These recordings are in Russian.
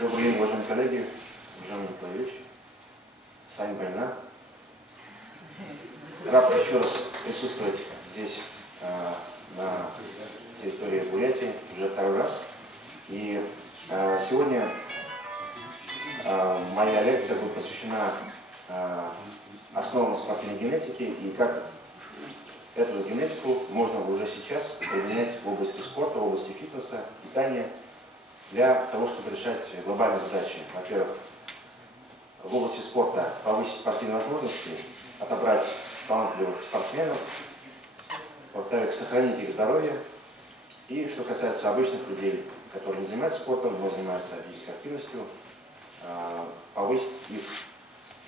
Добрый день, уважаемые коллеги, уважаемый Николаевич, Саня Больна. Рад еще раз присутствовать здесь, на территории Бурятии, уже второй раз. И сегодня моя лекция будет посвящена основам спортивной генетики и как эту генетику можно уже сейчас применять в области спорта, в области фитнеса, питания, для того, чтобы решать глобальные задачи. Во-первых, в области спорта повысить спортивные возможности, отобрать талантливых спортсменов, во-вторых, сохранить их здоровье. И что касается обычных людей, которые не занимаются спортом, но занимаются физической активностью, повысить их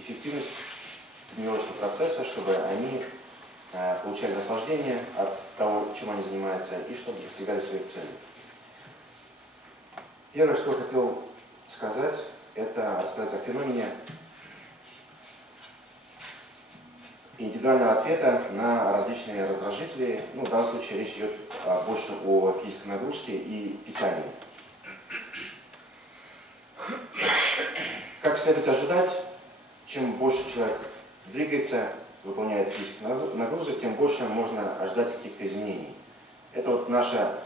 эффективность тренировочного процесса, чтобы они получали наслаждение от того, чем они занимаются, и чтобы достигали своих целей. Первое, что я хотел сказать, это рассказать о феномене индивидуального ответа на различные раздражители. В данном случае речь идет больше о физической нагрузке и питании. Как следует ожидать, чем больше человек двигается, выполняет физические нагрузки, тем больше можно ожидать каких-то изменений. Это вот наше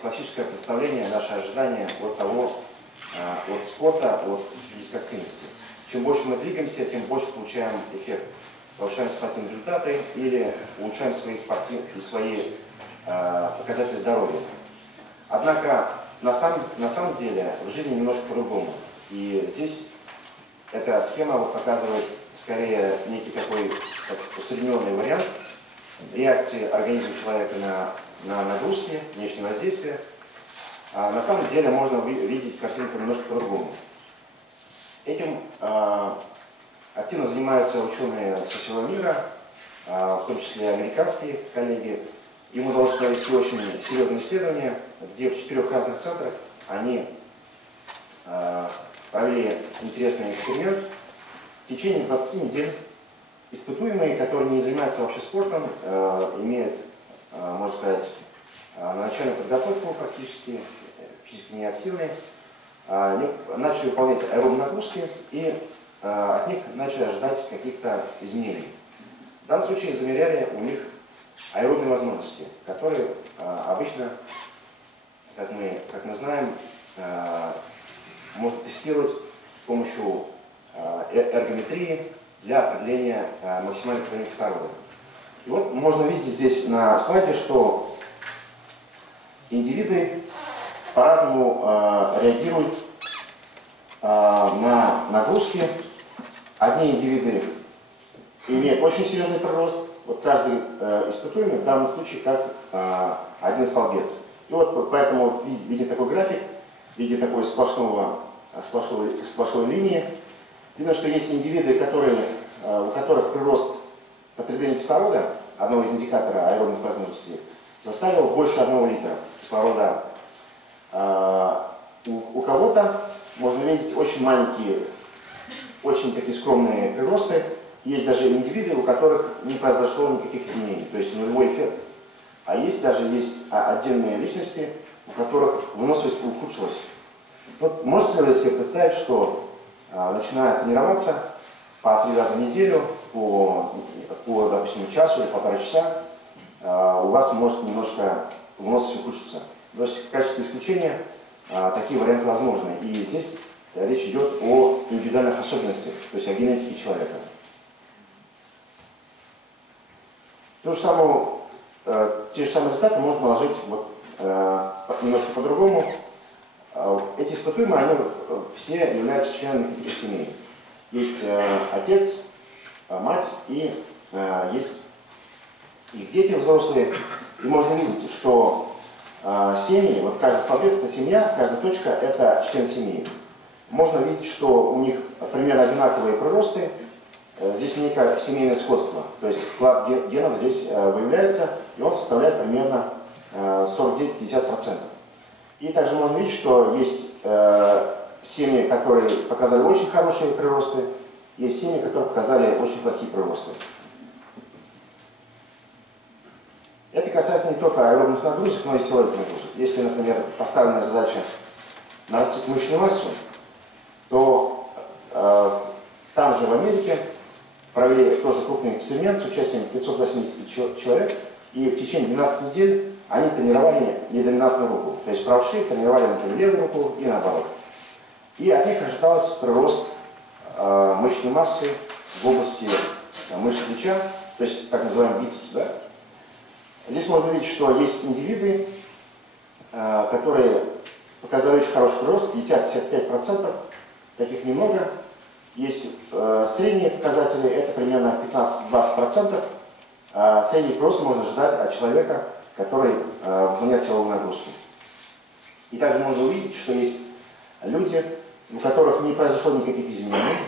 классическое представление, наше ожидание от спорта, от физической активности. Чем больше мы двигаемся, тем больше получаем эффект. Повышаем спортивные результаты или улучшаем свои показатели здоровья. Однако на самом деле в жизни немножко по-другому. И здесь эта схема показывает скорее некий такой усредненный вариант реакции организма человека на нагрузки, внешние воздействия. А на самом деле можно видеть картинку немножко по-другому. Этим активно занимаются ученые со всего мира, в том числе американские коллеги. Им удалось провести очень серьезные исследования, где в 4 разных центрах они провели интересный эксперимент. В течение 20 недель испытуемые, которые не занимаются вообще спортом, имеют, можно сказать, начальную подготовку практически, физически неактивные, начали выполнять аэробные нагрузки и от них начали ожидать каких-то изменений. В данном случае замеряли у них аэробные возможности, которые обычно, как мы знаем, можно тестировать с помощью эргометрии для определения максимального потребления кислорода. И вот можно видеть здесь на слайде, что индивиды по-разному реагируют на нагрузки. Одни индивиды имеют очень серьезный прирост, вот каждый испытуемый в данном случае как один столбец. И вот поэтому вот, видите такой график, в виде такой сплошной линии. Видно, что есть индивиды, у которых прирост потребления кислорода, одного из индикаторов аэробных возможностей, составил больше 1 литра кислорода. У кого-то можно видеть очень маленькие, очень такие скромные приросты. Есть даже индивиды, у которых не произошло никаких изменений, то есть нулевой эффект. А есть отдельные личности, у которых выносливость ухудшилась. Вот можете ли себе представить, что начиная тренироваться по 3 раза в неделю, по допустим, часу или 1,5 часа, у вас может немножко выносливость ухудшиться. То есть в качестве исключения такие варианты возможны. И здесь речь идет о индивидуальных особенностях, то есть о генетике человека. Те же самые результаты можно наложить немножко по-другому. Эти испытуемые, они все являются членами каких-то семей. Есть отец, мать и есть их дети взрослые. И можно видеть, что семьи, вот каждый столбец это семья, каждая точка это член семьи. Можно видеть, что у них примерно одинаковые приросты. Здесь некое семейное сходство. То есть вклад генов здесь выявляется, и он составляет примерно 49-50%. И также можно видеть, что есть семьи, которые показали очень хорошие приросты, есть семьи, которые показали очень плохие приросты. Это касается не только аэробных нагрузок, но и силовых нагрузок. Если, например, поставленная задача нарастить мышечную массу, то там же в Америке провели тоже крупный эксперимент с участием 580 человек, и в течение 12 недель они тренировали недоминантную руку. То есть правши тренировали, например, левую руку и наоборот. И от них ожидался прирост мышечной массы в области мышц плеча, то есть так называемый бицепс. Да? Здесь можно видеть, что есть индивиды, которые показали очень хороший прирост, 50-55%, таких немного. Есть средние показатели, это примерно 15-20%. Средний прирост можно ожидать от человека, который выполняет силовые нагрузки. И также можно увидеть, что есть люди, у которых не произошло никаких изменений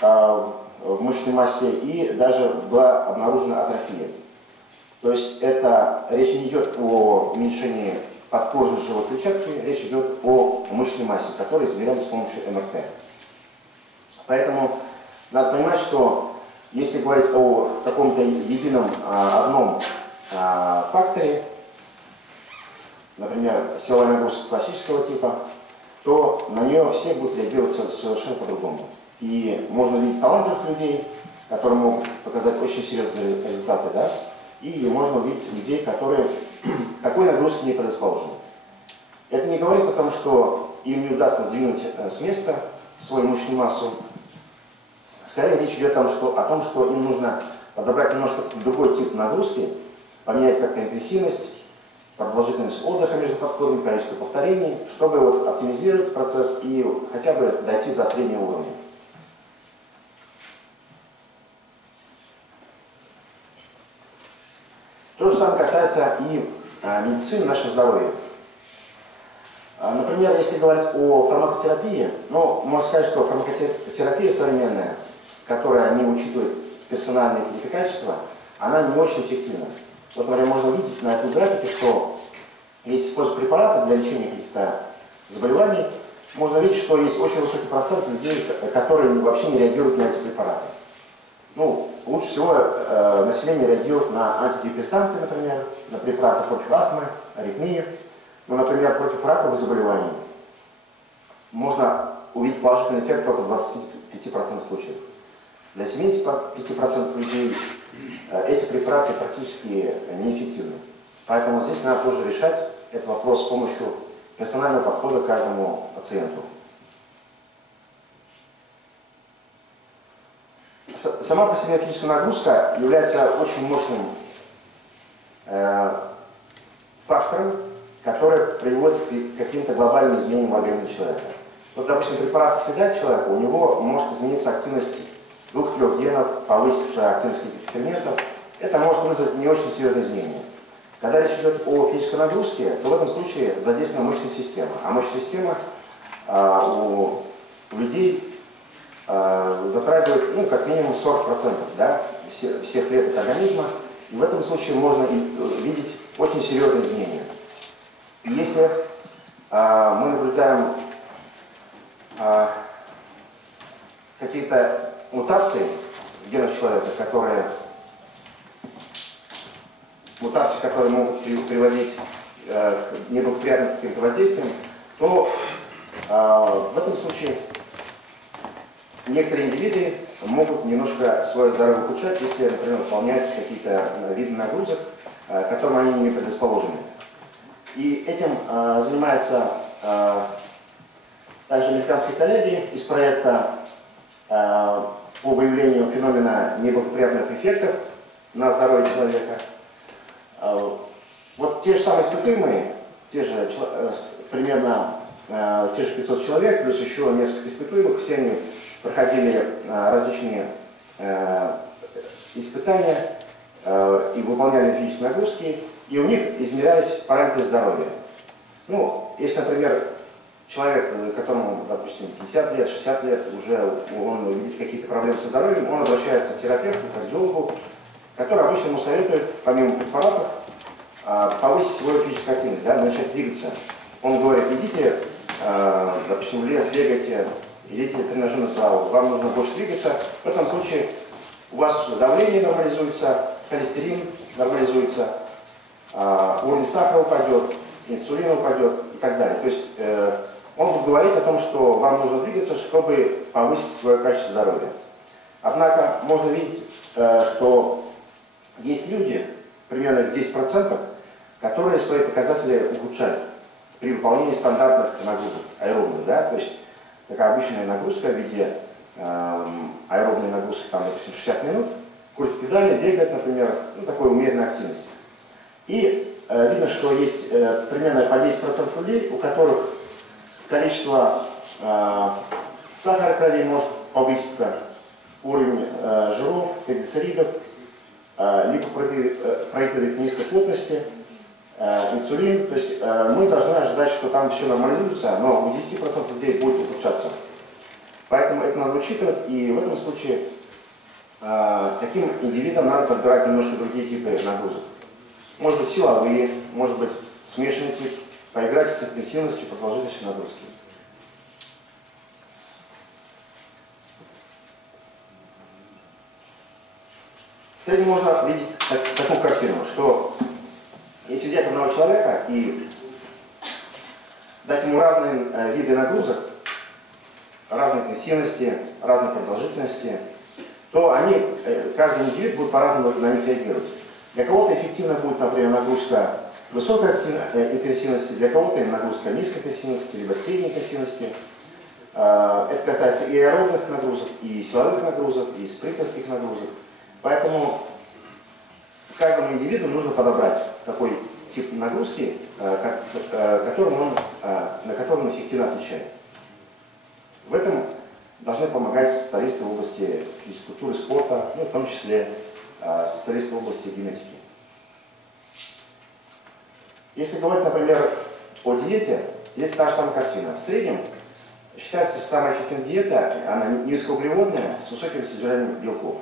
в мышечной массе и даже была обнаружена атрофия. То есть это речь не идет о уменьшении подкожной живой клетчатки, речь идет о мышечной массе, которую измеряли с помощью МРТ. Поэтому надо понимать, что если говорить о каком-то едином одном факторе, например, силовая нагрузка классического типа, то на нее все будут реагировать совершенно по-другому. И можно видеть талантливых людей, которые могут показать очень серьезные результаты, да? И можно увидеть людей, которые к такой нагрузке не предрасположены. Это не говорит о том, что им не удастся сдвинуть с места свою мышечную массу. Скорее речь идет о том, что им нужно подобрать немножко другой тип нагрузки, поменять как-то интенсивность, продолжительность отдыха между подходами, количество повторений, чтобы вот оптимизировать процесс и хотя бы дойти до среднего уровня. То же самое касается и медицины нашего здоровья. Например, если говорить о фармакотерапии, ну, можно сказать, что фармакотерапия современная, которая не учитывает персональные какие-то качества, она не очень эффективна. Вот, например, можно увидеть на этой графике, что если использовать препараты для лечения каких-то заболеваний, можно видеть, что есть очень высокий процент людей, которые вообще не реагируют на эти препараты. Ну, лучше всего население реагирует на антидепрессанты, например, на препараты против астмы, аритмии. Ну, например, против раковых заболеваний можно увидеть положительный эффект только в 25% случаев. Для 75% людей эти препараты практически неэффективны. Поэтому здесь надо тоже решать этот вопрос с помощью персонального подхода к каждому пациенту. Сама по себе физическая нагрузка является очень мощным фактором, который приводит к каким-то глобальным изменениям в организме человека. Вот, допустим, препарат съедает человека, у него может измениться активность 2-3 генов, повысится активность каких-то ферментов. Это может вызвать не очень серьезные изменения. Когда речь идет о физической нагрузке, то в этом случае задействована мышечная система. А мышечная система у людей затрагивает, ну, как минимум 40%, да, всех клеток организма. И в этом случае можно видеть очень серьезные изменения. И если мы наблюдаем какие-то мутации в генах человека, которые могут приводить к неблагоприятным каким-то воздействиям, то в этом случае некоторые индивиды могут немножко свое здоровье ухудшать, если, например, выполняют какие-то виды нагрузок, к которым они не предрасположены. И этим занимаются также американские коллеги из проекта по выявлению феномена неблагоприятных эффектов на здоровье человека. Вот те же самые испытуемые, примерно те же 500 человек, плюс еще несколько испытуемых, все они проходили различные испытания и выполняли физические нагрузки, и у них измерялись параметры здоровья. Ну, если, например, человек, которому, допустим, 50 лет, 60 лет, уже он видит какие-то проблемы со здоровьем, он обращается к терапевту, к кардиологу, который обычно ему советует, помимо препаратов, повысить свою физическую активность, да, начать двигаться. Он говорит: идите, допустим, в лес, бегайте, идите в тренажерный зал, вам нужно больше двигаться. В этом случае у вас давление нормализуется, холестерин нормализуется, уровень сахара упадет, инсулин упадет и так далее. То есть он будет говорить о том, что вам нужно двигаться, чтобы повысить свое качество здоровья. Однако можно видеть, что есть люди, примерно 10%, которые свои показатели ухудшают при выполнении стандартных нагрузок, аэробных. Да? То есть такая обычная нагрузка в виде аэробной нагрузки, там, допустим, 60 минут, крутит педали, бегает, например, ну, такой умеренной активности. И видно, что есть примерно по 10% людей, у которых количество сахара в крови может повыситься, уровень жиров, триглицеридов, липопротеидов низкой плотности, инсулин. То есть мы должны ожидать, что там все нормализуется, но у 10% людей будет ухудшаться. Поэтому это надо учитывать, и в этом случае таким индивидам надо подбирать немножко другие типы нагрузок. Может быть силовые, может быть смешанный тип, поиграть с интенсивностью, продолжительностью нагрузки. В среднем можно видеть такую картину, что если взять одного человека и дать ему разные виды нагрузок, разной интенсивности, разной продолжительности, то каждый индивид будет по-разному на них реагировать. Для кого-то эффективно будет, например, нагрузка высокой интенсивности, для кого-то нагрузка низкой интенсивности, либо средней интенсивности. Это касается и аэробных нагрузок, и силовых нагрузок, и спринтерских нагрузок. Поэтому каждому индивиду нужно подобрать такой тип нагрузки, на котором он эффективно отвечает. В этом должны помогать специалисты в области физкультуры, спорта, ну, в том числе специалисты в области генетики. Если говорить, например, о диете, есть та же самая картина. В среднем считается самая эффективная диета, она низкоуглеводная, с высоким содержанием белков.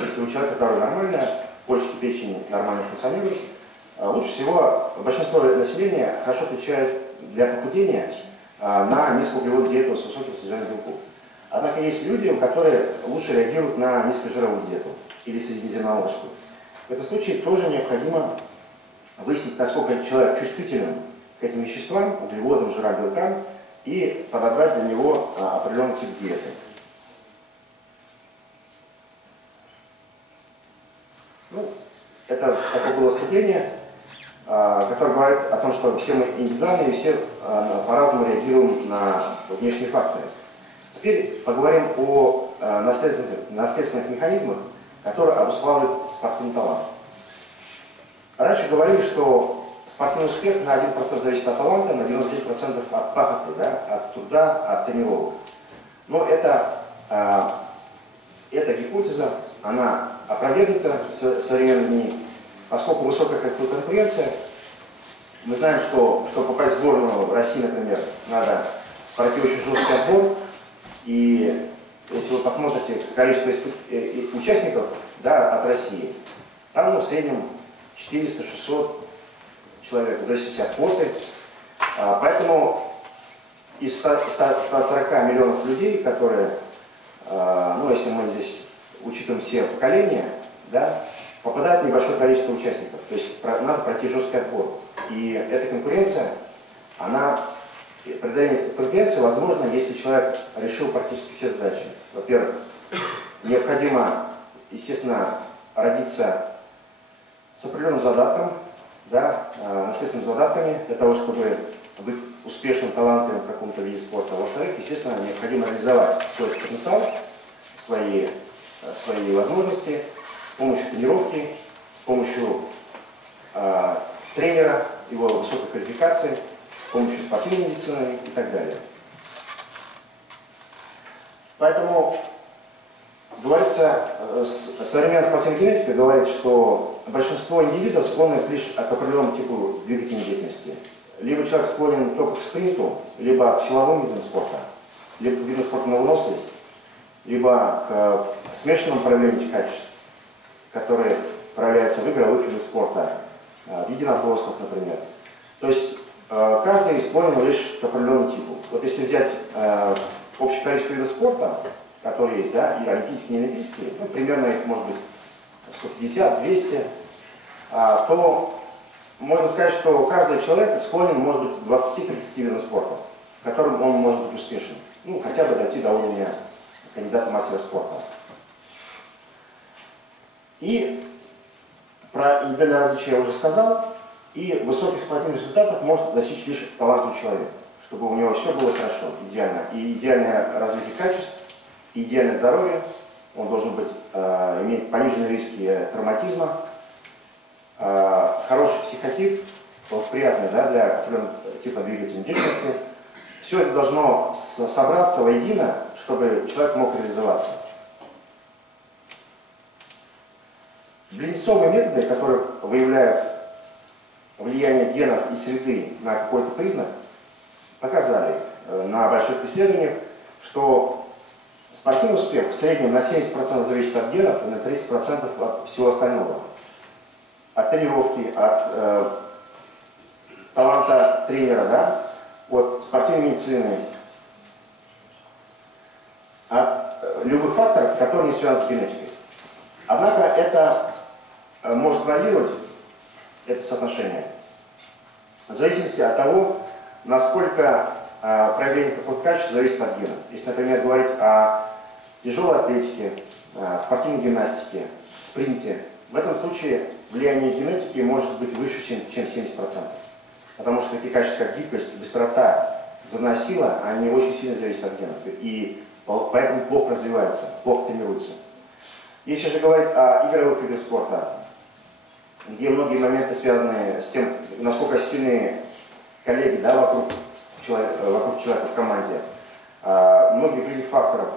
Если у человека здоровье нормальное, почки, печень нормально функционируют, лучше всего большинство населения хорошо отвечает для похудения на низкоуглеводную диету с высоким содержанием белков. Однако есть люди, которые лучше реагируют на низкожировую диету или средиземноморскую. В этом случае тоже необходимо выяснить, насколько человек чувствителен к этим веществам, углеводам, жирам, белкам, и подобрать для него определенный тип диеты. Ну, это такое было вступление, которое говорит о том, что все мы индивидуальны и все по-разному реагируем на внешние факторы. Теперь поговорим о наследственных механизмах, которые обуславливают спортивный талант. Раньше говорили, что спортивный успех на 1% зависит от таланта, на 99% от пахоты, да, от труда, от тренировок. Но эта гипотеза, она опровергнута современными дни, поскольку высокая конкуренция. Мы знаем, что чтобы попасть в сборную России, например, надо пройти очень жесткий отбор. И если вы посмотрите количество участников, да, от России, там в среднем 400-600 человек, в зависимости от квоты. Поэтому из 140 миллионов людей, которые, ну, если мы здесь учитываем все поколения, да, попадает небольшое количество участников. То есть надо пройти жесткий отбор. И эта конкуренция, преодоление этой конкуренции возможно, если человек решил практически все задачи. Во-первых, необходимо, естественно, родиться с определенным задатком, да, наследственными задатками, для того, чтобы быть успешным, талантливым в каком-то виде спорта. Во-вторых, естественно, необходимо реализовать свой потенциал, свои возможности с помощью тренировки, с помощью тренера, его высокой квалификации, с помощью спортивной медицины и так далее. Поэтому говорится, современная спортивная генетика говорит, что большинство индивидов склонны лишь к определенному типу двигательной деятельности. Либо человек склонен только к спринту, либо к силовым видам спорта, либо к видам спорта на выносливость, либо к смешанному проявлению этих качеств, которые проявляются в игровых видах спорта, в единоборствах, например. То есть каждый склонен лишь к определенному типу. Вот если взять общее количество видов спорта, которые есть, да, и олимпийские, и неолимпийские, ну, примерно их может быть 150, 200, то можно сказать, что каждый человек склонен, может быть, к 20-30 видам спорта. в котором он может быть успешен. Ну, хотя бы дойти до уровня кандидата мастера спорта. И про индивидуальное различие я уже сказал. И высоких спортивных результатов может достичь лишь талантливый человек, чтобы у него все было хорошо, идеально. И идеальное развитие качеств, и идеальное здоровье. Он должен быть, иметь пониженные риски травматизма, хороший психотип, приятный, да, для определенного типа двигательной деятельности. Все это должно собраться воедино, чтобы человек мог реализоваться. Близнецовые методы, которые выявляют влияние генов и среды на какой-то признак, показали на больших исследованиях, что спортивный успех в среднем на 70% зависит от генов и на 30% от всего остального. От тренировки, от таланта тренера, да, от спортивной медицины, от любых факторов, которые не связаны с генетикой. Однако это может варьировать, это соотношение, в зависимости от того, насколько проявление какого-то качества зависит от гена. Если, например, говорить о тяжелой атлетике, спортивной гимнастике, спринте, в этом случае влияние генетики может быть выше, чем 70%. Потому что такие качества, как гибкость, быстрота, взрывная сила, они очень сильно зависят от генов. И поэтому плохо развиваются, плохо тренируются. Если же говорить о игровых видах спорта, где многие моменты связаны с тем, насколько сильны коллеги, да, вокруг человека в команде, многих других факторов.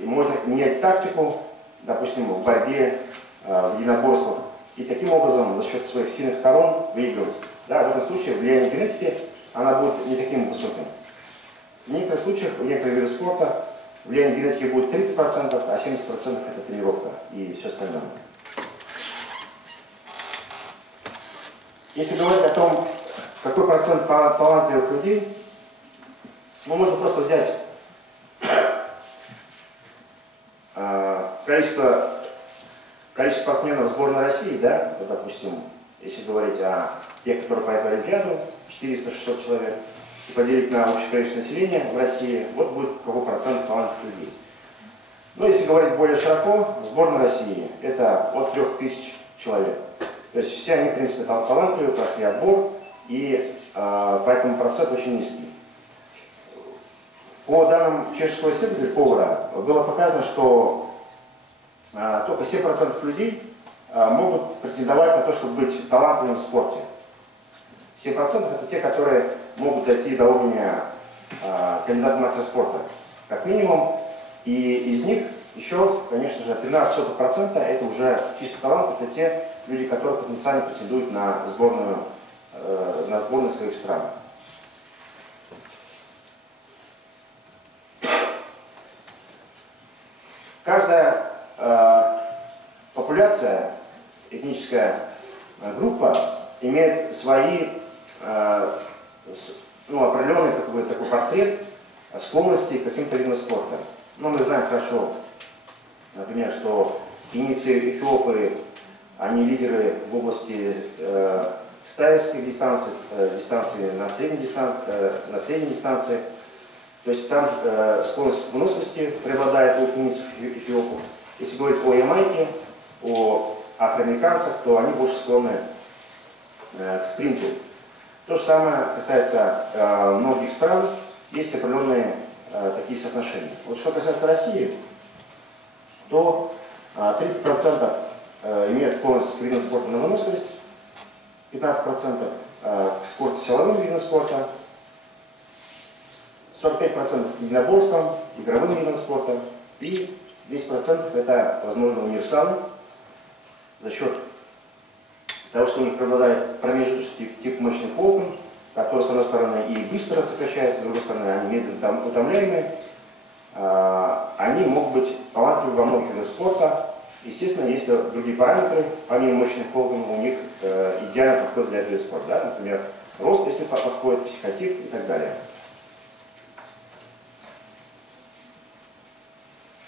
Можно менять тактику, допустим, в борьбе, в единоборствах, и таким образом за счет своих сильных сторон выигрывать. Да, в этом случае влияние генетики она будет не таким высоким. В некоторых случаях, в некоторых видах спорта влияние генетики будет 30%, а 70% это тренировка и все остальное. Если говорить о том, какой процент талантливых людей, ну, можно просто взять количество спортсменов сборной России, да, вот, допустим, если говорить о тех, которые поедут в Олимпиаду, 400-600 человек, и поделить на общее количество населения в России, вот будет какой процент талантливых людей. Но если говорить более широко, сборная России это от 3000 человек. То есть все они, в принципе, талантливые, прошли отбор, и поэтому процент очень низкий. По данным чешского исследователя повара было показано, что только 7% людей могут претендовать на то, чтобы быть талантливым в спорте. 7% это те, которые могут дойти до уровня кандидата в мастера спорта, как минимум. И из них еще, конечно же, 13% это уже чистый талант, это те люди, которые потенциально претендуют на сборную своих стран. Каждая популяция, этническая группа имеет свои определенный такой портрет склонности к каким-то видам спорта. Но мы знаем хорошо, например, что кенийцы и эфиопы, они лидеры в области стайерской дистанции на средней дистанции. То есть там склонность к выносливости преобладает у кенийцев и эфиопов. Если говорить о Ямайке, о афроамериканцах, то они больше склонны к спринту. То же самое касается многих стран, есть определенные такие соотношения. Вот что касается России, то 30% имеют склонность к видам спорта на выносливость, 15% к спорту силовым видам спорта, 45% к единоборствам, игровым видам спорта, и 10% это, возможно, универсалы за счет того, что у них преобладает промежуточный тип мышечных волокон, которые, с одной стороны, и быстро сокращаются, с другой стороны, они медленно утомляемые. Они могут быть талантливы во многих видах спорта. Естественно, есть другие параметры, помимо мышечных волокон, у них идеально подходит для этого вида спорта. Да? Например, рост, если подходит, психотип и так далее.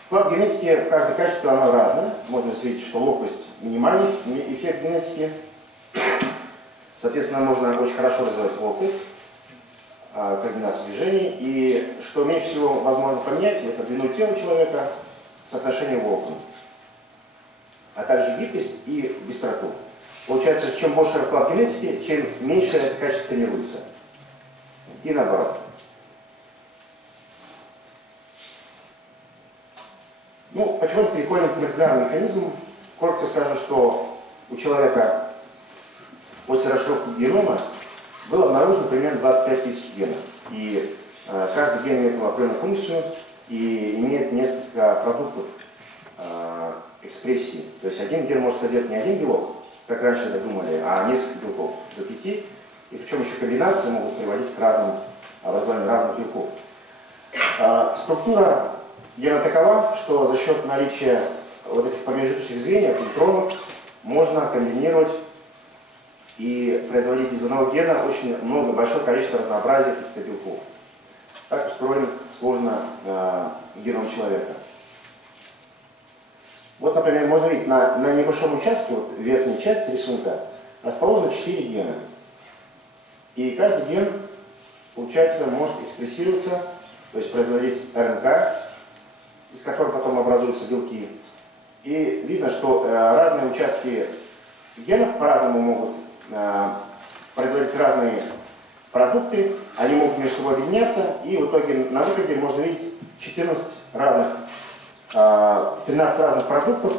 Вклад генетики в каждое качество оно разное. Можно видеть, что ловкость – минимальный эффект генетики. Соответственно, можно очень хорошо развивать ловкость. координацию движений. И что меньше всего возможно поменять, это длину тела человека, соотношение волн, а также гибкость и быстроту. Получается, чем больше вклад генетики, чем меньше это качество тренируется. И наоборот. Ну, почему переходим к молекулярным механизмам? Коротко скажу, что у человека после расшифровки генома было обнаружено примерно 25 тысяч генов. И каждый ген имеет определенную функцию и имеет несколько продуктов экспрессии. То есть один ген может содержать не один белок, как раньше это думали, а несколько белков, до 5. И причем еще комбинации могут приводить к разному образованию разных белков. Структура гена такова, что за счет наличия вот этих промежуточных звеньев, интронов, можно комбинировать и производить из одного гена очень большое количество разнообразия каких-то белков. Так устроен сложно геном человека. Вот, например, можно видеть, на небольшом участке, вот, в верхней части рисунка, расположено 4 гена. И каждый ген, получается, может экспрессироваться, то есть производить РНК, из которых потом образуются белки. И видно, что разные участки генов по-разному могут производить разные продукты, они могут между собой объединяться, и в итоге на выходе можно видеть 13 разных продуктов,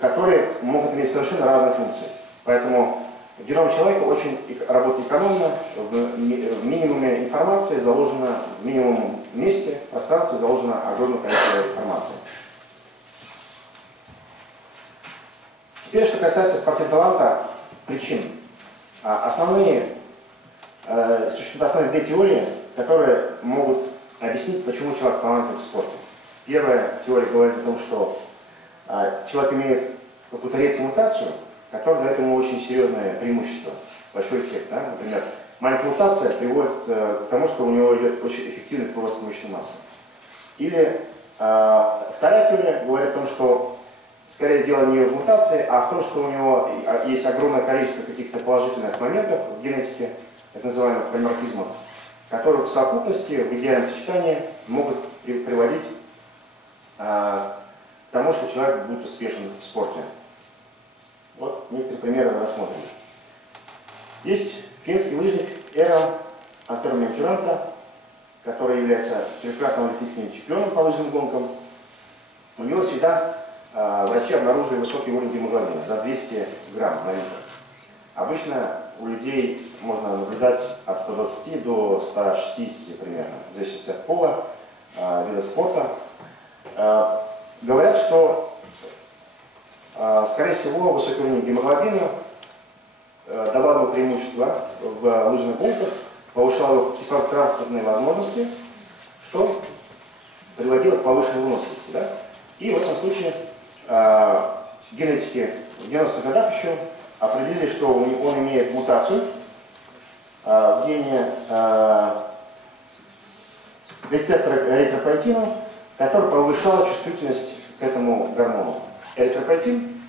которые могут иметь совершенно разные функции. Поэтому геном человека очень работает экономно, в минимуме информации заложено, в минимум месте, в пространстве заложено огромное количество информации. Теперь, что касается спортивного таланта, причин. Существуют основные две теории, которые могут объяснить, почему человек талантлив в спорте. Первая теория говорит о том, что человек имеет какую-то редкую мутацию, которая дает ему очень серьезное преимущество, большой эффект. Да? Например, маленькая мутация приводит к тому, что у него идет очень эффективный прирост мышечной массы. Или вторая теория говорит о том, что скорее дело не в мутации, а в том, что у него есть огромное количество каких-то положительных моментов в генетике, так называемых полиморфизмов, которые в совокупности, в идеальном сочетании могут приводить к тому, что человек будет успешен в спорте. Вот некоторые примеры рассмотрим. Есть финский лыжник Эero Антero-Ментюранта, который является трехкратным олимпийским чемпионом по лыжным гонкам. У него всегда врачи обнаружили высокий уровень гемоглобина за 200 грамм на литр. Обычно у людей можно наблюдать от 120 до 160 примерно, в зависимости от пола, вида спорта. Говорят, что, скорее всего, высокий уровень гемоглобина давал ему преимущество в лыжных гонках, повышал его кислород-транспортные возможности, что приводило к повышенной выносливости. Да? И в этом случае генетики в 90-х годах еще определили, что он имеет мутацию в гене рецептора эритропоэтина, который повышал чувствительность к этому гормону. Эритропоэтин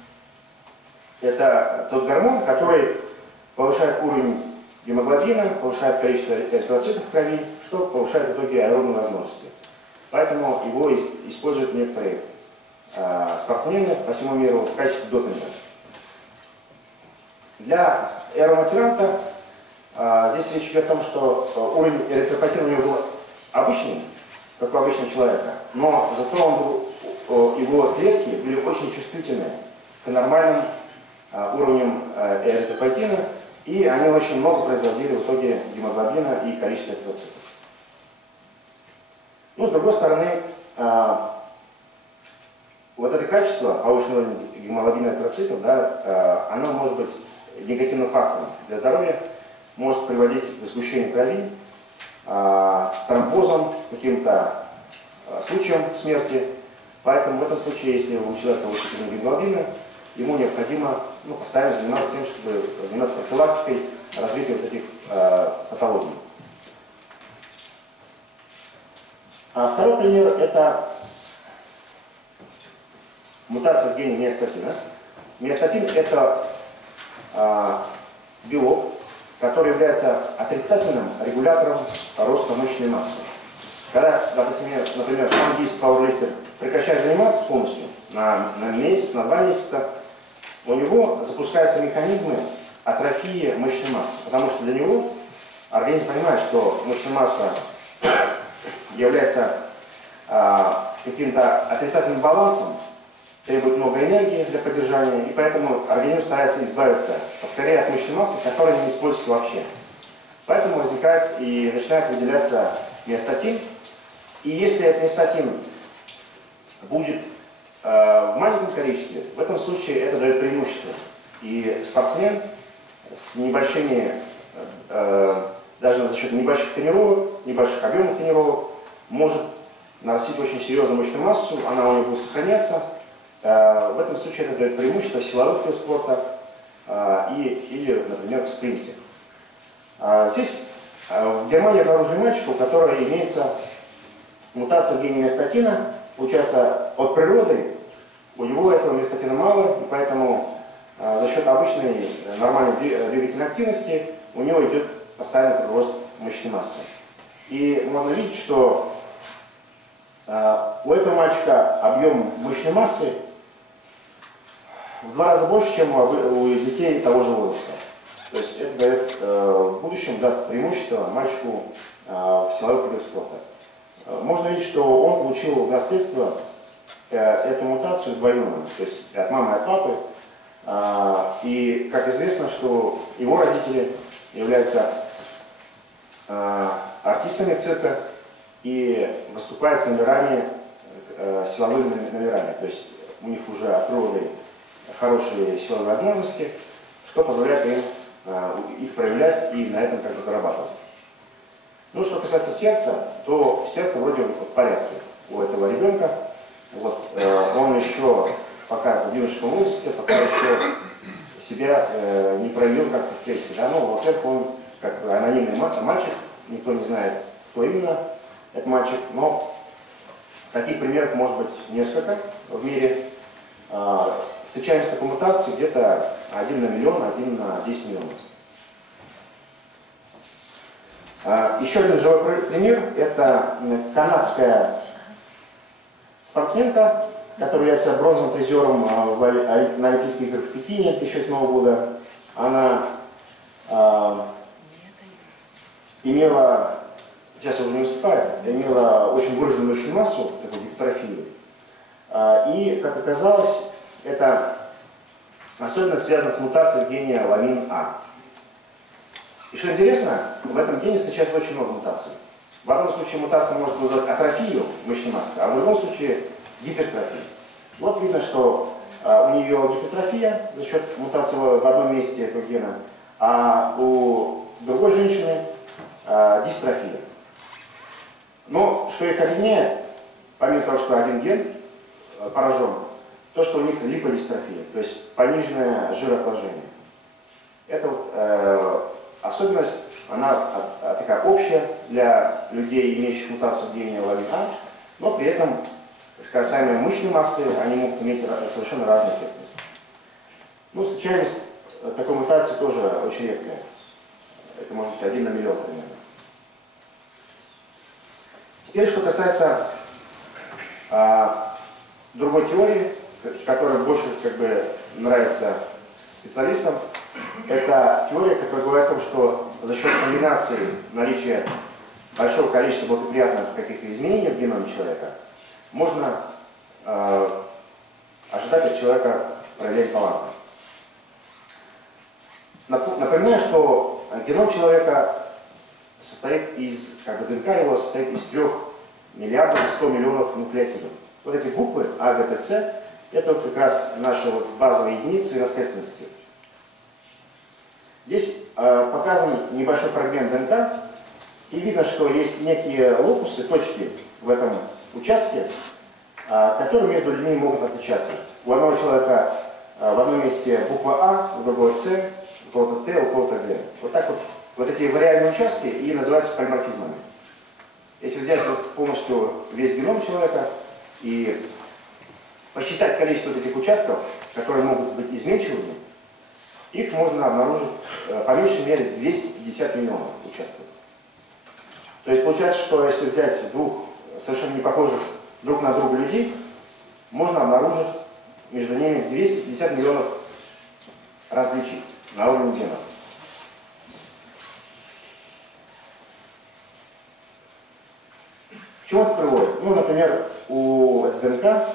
– это тот гормон, который повышает уровень гемоглобина, повышает количество эритроцитов в крови, что повышает в итоге аэробные возможности. Поэтому его используют некоторые спортсмены по всему миру в качестве допинга. Для Эero-Ментюранта здесь речь идет о том, что уровень эритропоэтина у него был обычный, как у обычного человека, но зато его клетки были очень чувствительны к нормальным уровням эритропоэтина, и они очень много производили в итоге гемоглобина и количество эритроцитов. Ну, с другой стороны, вот это качество повышенного гемоглобина и эритроцитов, да, оно может быть негативным фактором для здоровья, может приводить к сгущению крови, тромбозам, каким-то случаям смерти. Поэтому в этом случае, если у человека высокий уровень гемоглобина, ему необходимо постоянно заниматься тем, чтобы заниматься профилактикой развития вот этих патологий. Второй пример – это мутация в гене миостатина. Миостатин – это белок, который является отрицательным регулятором роста мышечной массы. Когда, например, сам пауэрлифтер прекращает заниматься полностью на месяц, на 2 месяца, у него запускаются механизмы атрофии мышечной массы, потому что для него организм понимает, что мышечная масса является каким-то отрицательным балансом, требует много энергии для поддержания, и поэтому организм старается избавиться поскорее от мышечной массы, которая не используется вообще. Поэтому возникает и начинает выделяться миостатин. И если этот миостатин будет в маленьком количестве, в этом случае это дает преимущество. И спортсмен с небольшими, даже за счет небольших тренировок, небольших объемов тренировок, может нарастить очень серьезную мышечную массу, она у него будет сохраняться. В этом случае это дает преимущество в силовых видах спорта или, например, в спринте. Здесь в Германии обнаружили мальчика, у которого имеется мутация в гене миостатина. Получается, от природы у него этого миостатина мало, и поэтому за счет обычной нормальной двигательной активности у него идет постоянный прирост мышечной массы. И можно видеть, что у этого мальчика объем мышечной массы в 2 раза больше, чем у детей того же возраста. То есть это дает в будущем даст преимущество мальчику в силовых видах спорта. Можно видеть, что он получил в наследство эту мутацию двойную, то есть от мамы и от папы. И как известно, что его родители являются артистами цирка и выступают с номерами, силовыми номерами. То есть у них уже от природы хорошие силовые возможности, что позволяет им их проявлять и на этом как бы зарабатывать. Ну, что касается сердца, то сердце вроде в порядке у этого ребенка. Вот, он еще пока в юношеском возрасте, пока еще себя не проявил как-то в тесте. Да? Ну, во-первых, он как бы анонимный мальчик, никто не знает, кто именно этот мальчик, но таких примеров может быть несколько в мире. Встречаемся с такой мутацией где-то 1 на миллион, 1 на 10 миллионов. Еще один живой пример – это канадская спортсменка, которая является бронзовым призером на Олимпийских играх в Пекине 2008 года. Она имела, сейчас уже не выступает, имела очень выраженную мышечную массу, такую гипертрофию. И, как оказалось, это особенно связано с мутацией в гене ламин А. И что интересно, в этом гене встречается очень много мутаций. В одном случае мутация может вызвать атрофию мышечной массы, а в другом случае гипертрофию. Вот видно, что у нее гипертрофия за счет мутации в одном месте этого гена, а у другой женщины дистрофия. Но что их объединяет, помимо того, что один ген поражен, то, что у них липодистрофия, то есть пониженное жироотложение. Это вот особенность, она такая общая для людей, имеющих мутацию в гене ламин А, но при этом касаемо мышечной массы, они могут иметь совершенно разные эффекты. Ну, встречаемость такой мутации тоже очень редкая. Это может быть 1 на миллион примерно. Теперь, что касается другой теории, которая больше как бы нравится специалистам, это теория, которая говорит о том, что за счет комбинации наличия большого количества благоприятных каких-то изменений в геноме человека можно ожидать от человека проявления таланта. Напоминаю, что геном человека состоит из, как бы ДНК его состоит из 3 миллиардов 100 миллионов нуклеотидов. Вот эти буквы А, Г, Т, С – это вот как раз наши вот базовые единицы наследственности. Здесь показан небольшой фрагмент ДНК, и видно, что есть некие локусы, точки в этом участке, которые между людьми могут отличаться. У одного человека в одном месте буква А, у другого С, у кого-то Т, у кого-то Г. Вот так вот, вот эти вариабельные участки и называются полиморфизмами. Если взять вот полностью весь геном человека и посчитать количество вот этих участков, которые могут быть изменчивыми, их можно обнаружить по меньшей мере 250 миллионов участков. То есть получается, что если взять двух совершенно не похожих друг на друга людей, можно обнаружить между ними 250 миллионов различий на уровне генов. К чему это приводит? Ну, например, у ДНК,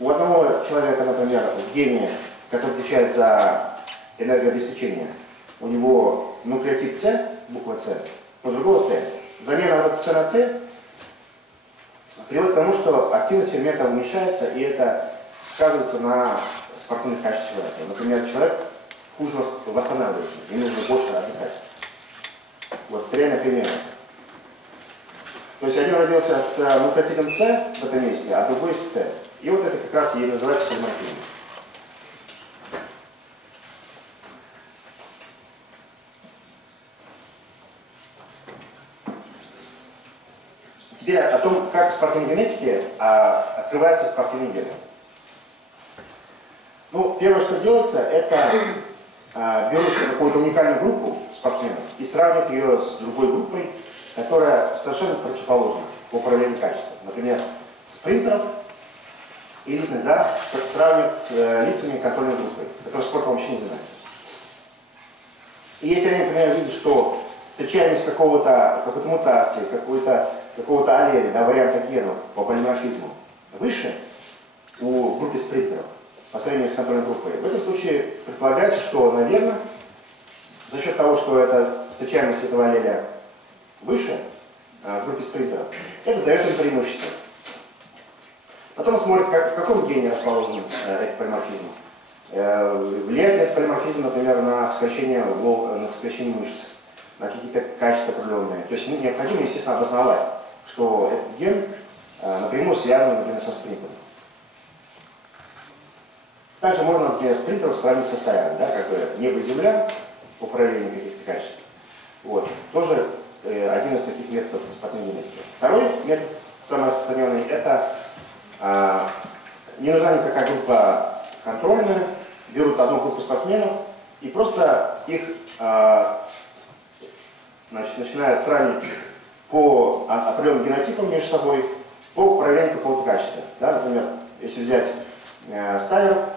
у одного человека, например, в гене, который отвечает за энергообеспечение, у него нуклеотид С, буква С, у другого Т. Замена вот С на Т приводит к тому, что активность фермента уменьшается, и это сказывается на спортивных качествах человека. Например, человек хуже восстанавливается, ему нужно больше отдыхать. Вот, реальный пример. То есть один родился с нуклеотидом С в этом месте, а другой с Т. И вот это как раз и называется ферментизм. Теперь о том, как в спортивной генетике открывается спортивный ген. Ну, первое, что делается, это берут какую-то уникальную группу спортсменов и сравнивают ее с другой группой, которая совершенно противоположна по управлению качеством. Например, спринтеров элитных, да, сравнивают с лицами контрольной группы, которые спортом вообще не занимаются. И если они, например, видят, что встречаемость какой-то мутации, какого-то аллеля, да, варианта генов по полиморфизму выше у группы спринтеров по сравнению с контрольной группой, в этом случае предполагается, что, наверное, за счет того, что эта встречаемость этого аллеля выше в группе спринтеров, это дает им преимущество. Потом смотрят, в каком гене расположен этот полиморфизм. Влияет ли этот полиморфизм, например, на сокращение мышц, на какие-то качества определенные. То есть необходимо, естественно, обосновать, что этот ген напрямую связан, например, со спринтером. Также можно, например, спринтеров сравнить со стояром, да, как бы небо и земля по проявлению каких-то качеств. Вот. Тоже один из таких методов спортивной генетики. Второй метод, самый распространенный, это не нужна никакая группа контрольная, берут одну группу спортсменов и просто их начинают сравнивать по определенным генотипам между собой по проявлению какого-то качества. Да, например, если взять стайлеров,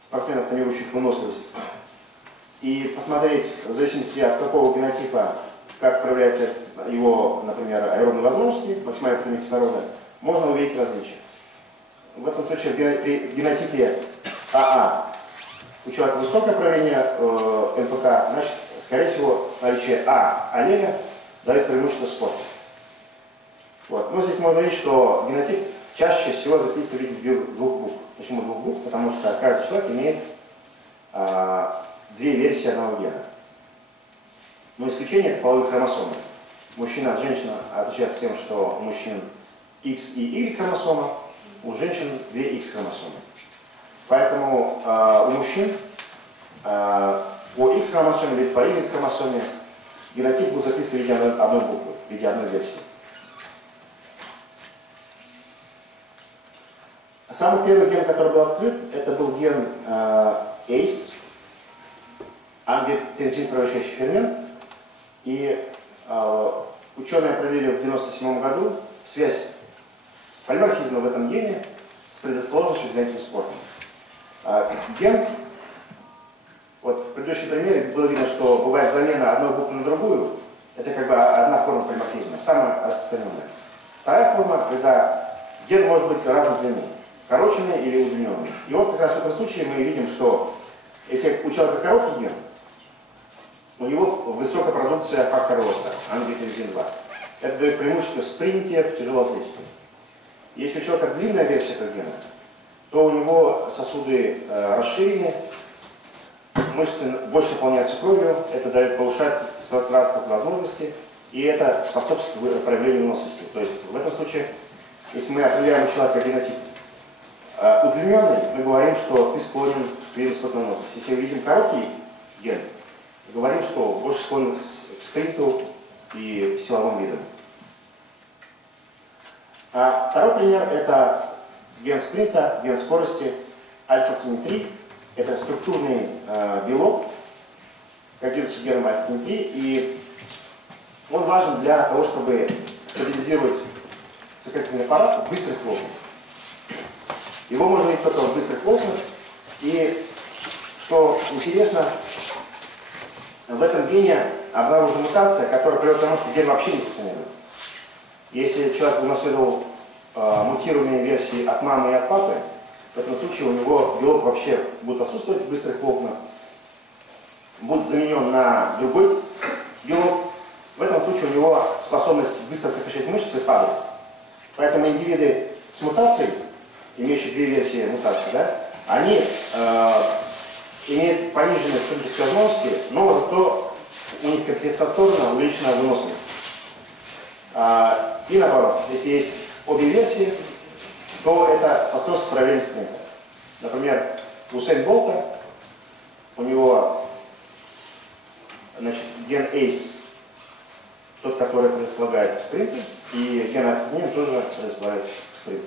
спортсменов, тренирующих выносливость, и посмотреть, в зависимости от какого генотипа, как проявляется его, например, аэробные возможности, максимальный прием кислорода, можно увидеть различия. В этом случае в генотипе АА у человека высокое проявление НПК, значит, скорее всего, наличие аллеля дает преимущество спорту. Вот. Но здесь можно видеть, что генотип чаще всего записывается в виде двух букв. Почему двух букв? Потому что каждый человек имеет две версии одного гена. Но исключение это половые хромосомы. Мужчина от женщины отличается тем, что у мужчин X и Y хромосома, у женщин 2 X хромосомы. Поэтому у мужчин по X хромосоме или по Y хромосоме генотип будет записан в виде одной буквы, в виде одной версии. Самый первый ген, который был открыт, это был ген ACE, ангиотензин-превращающий фермент. И ученые определили в 1997 году связь полиморфизма в этом гене с предрасположенностью к занятию спортом. Ген, вот в предыдущем примере было видно, что бывает замена одной буквы на другую. Это как бы одна форма полиморфизма, самая распространенная. Вторая форма, когда ген может быть разной длины, короченный или удлиненный. И вот как раз в этом случае мы видим, что если у человека короткий ген, у него высокая продукция фактора роста, ангиотензин-2. Это дает преимущество в спринте, в тяжелой атлетике. Если у человека длинная версия этого гена, то у него сосуды расширены, мышцы больше наполняются кровью, это повышает транспорт возможности, и это способствует проявлению выносливости. То есть в этом случае, если мы определяем у человека генотип удлиненный, мы говорим, что ты склонен к высокой выносливости. Если мы видим короткий ген, говорим, что больше склонен к спринту и силовым видам. Второй пример – это ген спринта, ген скорости, альфа-актинин 3. это структурный белок, кодируется геном альфа-3, и он важен для того, чтобы стабилизировать сократительный аппарат в быстрых волнах. Его можно видеть только в быстрых волнах, и, что интересно, в этом гене обнаружена мутация, которая приводит к тому, что ген вообще не функционирует. Если человек унаследовал мутированные версии от мамы и от папы, в этом случае у него белок вообще будет отсутствовать в быстрых волнах, будет заменен на другой белок. В этом случае у него способность быстро сокращать мышцы падает. Поэтому индивиды с мутацией, имеющие две версии мутации, да, они имеют пониженные статические возможности, но зато у них компенсаторно увеличена выносливость. И наоборот, если есть обе версии, то это способствует параллельной спринта. Например, у Усейн Болта, у него, значит, ген ACE, тот, который предполагает спринты, и ген альфа-3 тоже предполагает спринты.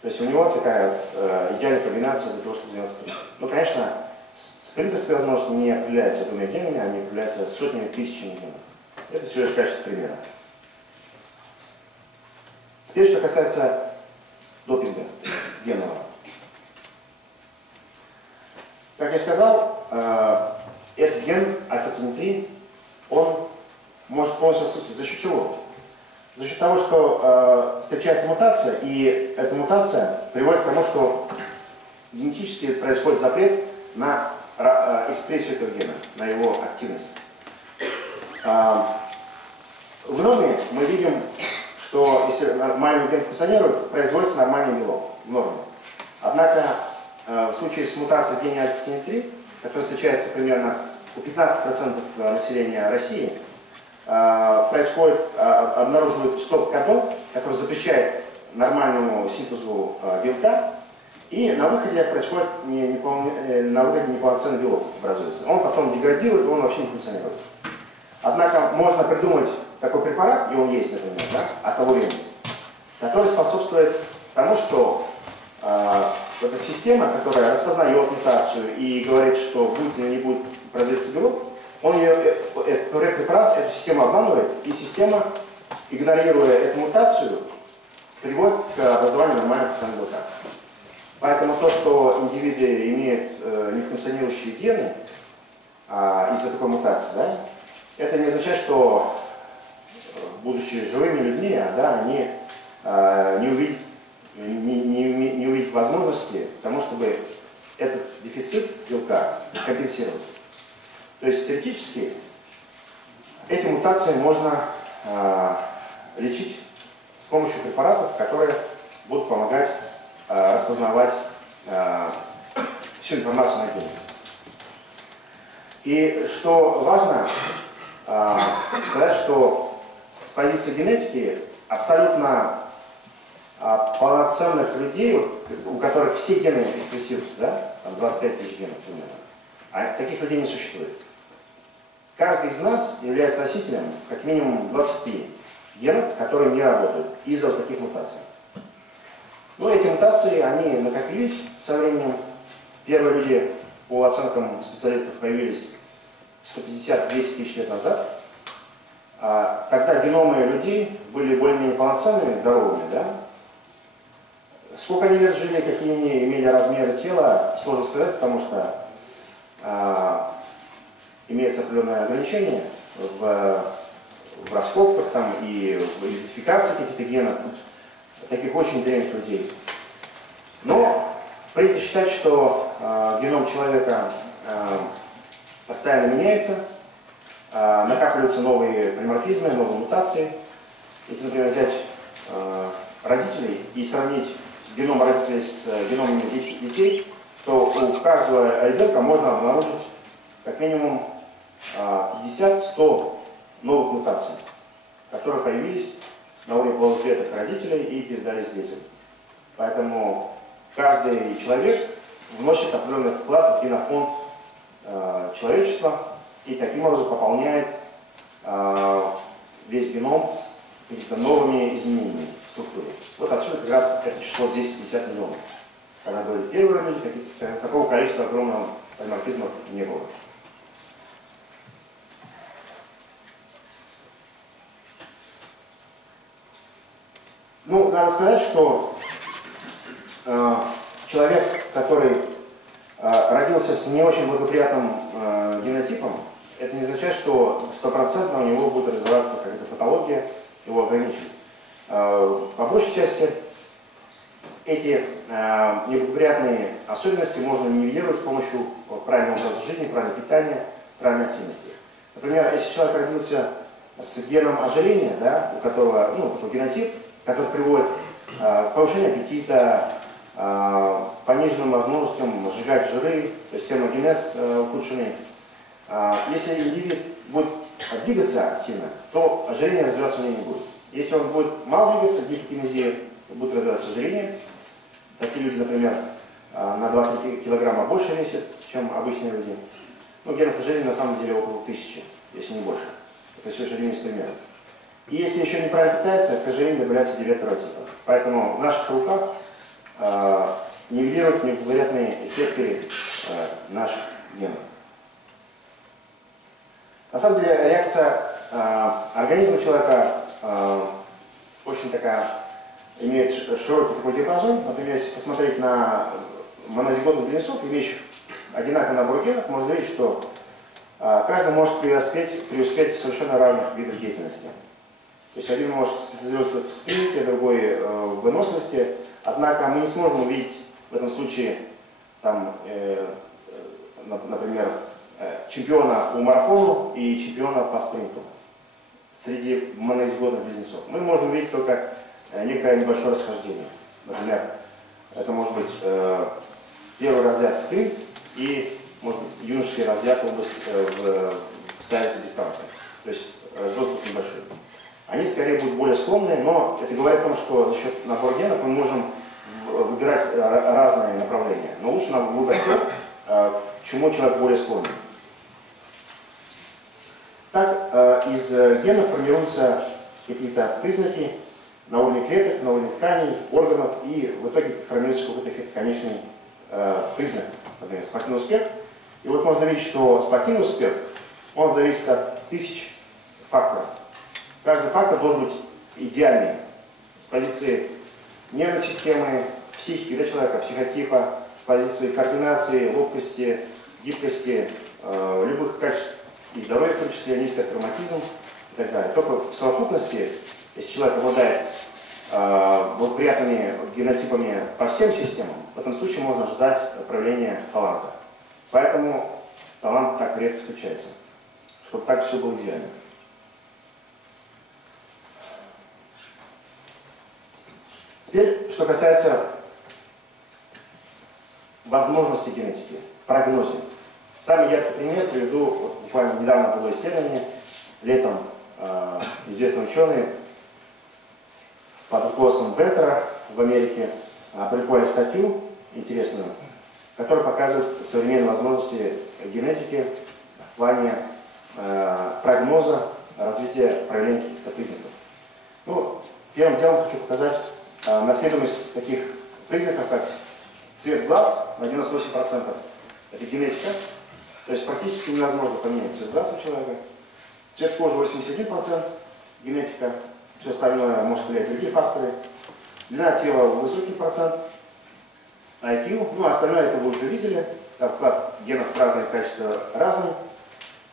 То есть у него такая идеальная комбинация для того, чтобы сделать спринт. Ну, конечно, спринтерская возможность не определяется двумя генами, они определяются сотнями, тысячами генов. Это всего лишь качество примера. Теперь, что касается допинга генного. Как я сказал, этот ген альфа-3, он может полностью отсутствовать. За счет чего? За счет того, что встречается мутация, и эта мутация приводит к тому, что генетически происходит запрет на экспрессию этого гена, на его активность. В норме мы видим, что если нормальный ген функционирует, производится нормальный белок в норме. Однако в случае с мутацией в гене альфа-3, которая встречается примерно у 15% населения России, происходит, обнаруживает стоп-кодон, который запрещает нормальному синтезу белка, и на выходе происходит неполноценный белок образуется. Он потом деградирует, он вообще не функционирует. Однако можно придумать такой препарат, и он есть, например, да, от того времени, который способствует тому, что эта система, которая распознает мутацию и говорит, что будет или не будет производиться белок, он этот препарат эту систему обманывает, и система, игнорируя эту мутацию, приводит к образованию нормального функционального белка. Поэтому то, что индивиды имеют нефункционирующие гены из-за такой мутации, да, это не означает, что будучи живыми людьми, да, они не увидят возможности к тому, чтобы этот дефицит белка компенсировать. То есть теоретически эти мутации можно лечить с помощью препаратов, которые будут помогать распознавать всю информацию на гене. И что важно сказать, что с позиции генетики абсолютно полноценных людей, у которых все гены экспрессируются, да, там 25 тысяч генов примерно, а таких людей не существует. Каждый из нас является носителем как минимум 20 генов, которые не работают из-за таких мутаций. Но эти мутации, они накопились со временем. Первые люди, по оценкам специалистов, появились 150-200 тысяч лет назад. Тогда геномы людей были более-менее полноценными, здоровыми, да? Сколько они лет жили, какие они имели размеры тела, сложно сказать, потому что имеется определенное ограничение в раскопках там, и в идентификации каких-то генов, таких очень древних людей. Но принято считать, что геном человека постоянно меняется, накапливаются новые полиморфизмы, новые мутации. Если, например, взять родителей и сравнить геном родителей с геномами детей, то у каждого ребенка можно обнаружить как минимум 50-100 новых мутаций, которые появились на уровне половых клеток родителей и передались детям. Поэтому каждый человек вносит определенный вклад в генофонд человечества и таким образом пополняет весь геном какими-то новыми изменениями в структуре. Вот отсюда как раз это число 10-50 миллионов. когда были первые люди, такого количества огромного полиморфизмов не было. Ну, надо сказать, что человек, который родился с не очень благоприятным генотипом, это не означает, что стопроцентно у него будет развиваться какая-то патология, его ограничит. По большей части эти неблагоприятные особенности можно нивелировать с помощью правильного образа жизни, правильного питания, правильной активности. Например, если человек родился с геном ожирения, да, у которого, ну, такой генотип, который приводит к повышению аппетита, пониженным возможностям сжигать жиры, то есть термогенез ухудшенный. Если индивид будет двигаться активно, то ожирение развиваться у него не будет. Если он будет мало двигаться, гипокинезия, будет развиваться ожирение. Такие люди, например, на 2-3 килограмма больше весят, чем обычные люди. Но генов ожирения на самом деле около 1000, если не больше. Это все ожирение с примером. И если еще неправильно питается, к ожирению добавляется диабет второго типа. Поэтому в наших руках нивелировать неблагоприятные эффекты наших генов. На самом деле реакция организма человека очень такая, имеет широкий такой диапазон. Например, если посмотреть на монозиготных близнецов, имеющих одинаковый набор генов, можно видеть, что каждый может преуспеть в совершенно разных видах деятельности. То есть один может специализироваться в спринте, другой в выносливости. Однако мы не сможем увидеть в этом случае, там, например, чемпиона по марафону и чемпиона по спринту среди монозиготных близнецов. Мы можем увидеть только некое небольшое расхождение. Например, это может быть первый разряд спринт и, может быть, юношеский разряд в ставящей дистанции. То есть разброс будет небольшой. Они скорее будут более склонные, но это говорит о том, что за счет набора генов мы можем выбирать разные направления. Но лучше нам выбрать то, к чему человек более склонен. Так, из генов формируются какие-то признаки на уровне клеток, на уровне тканей, органов, и в итоге формируется какой-то конечный признак, например, спортивный успех. И вот можно видеть, что спортивный успех, он зависит от тысяч факторов. Каждый фактор должен быть идеальный с позиции нервной системы, психики для человека, психотипа, с позиции координации, ловкости, гибкости, любых качеств и здоровья, в том числе низкий травматизм и так далее. Только в совокупности, если человек обладает благоприятными генотипами по всем системам, в этом случае можно ожидать проявления таланта. Поэтому талант так редко встречается, чтобы так все было идеально. Теперь, что касается возможностей генетики в прогнозе. Самый яркий пример приведу, вот, буквально недавно было исследование, летом известный ученый под руководством Беттера в Америке опубликовали статью интересную, которая показывает современные возможности генетики в плане прогноза развития проявления каких-то признаков. Ну, первым делом хочу показать наследуемость таких признаков, как цвет глаз на 98%. Это генетика. То есть практически невозможно поменять цвет глаз у человека. Цвет кожи 81%, генетика. Все остальное может влиять другие факторы. Длина тела высокий процент. IQ, ну остальное это вы уже видели. Там вклад генов в разные качества разный.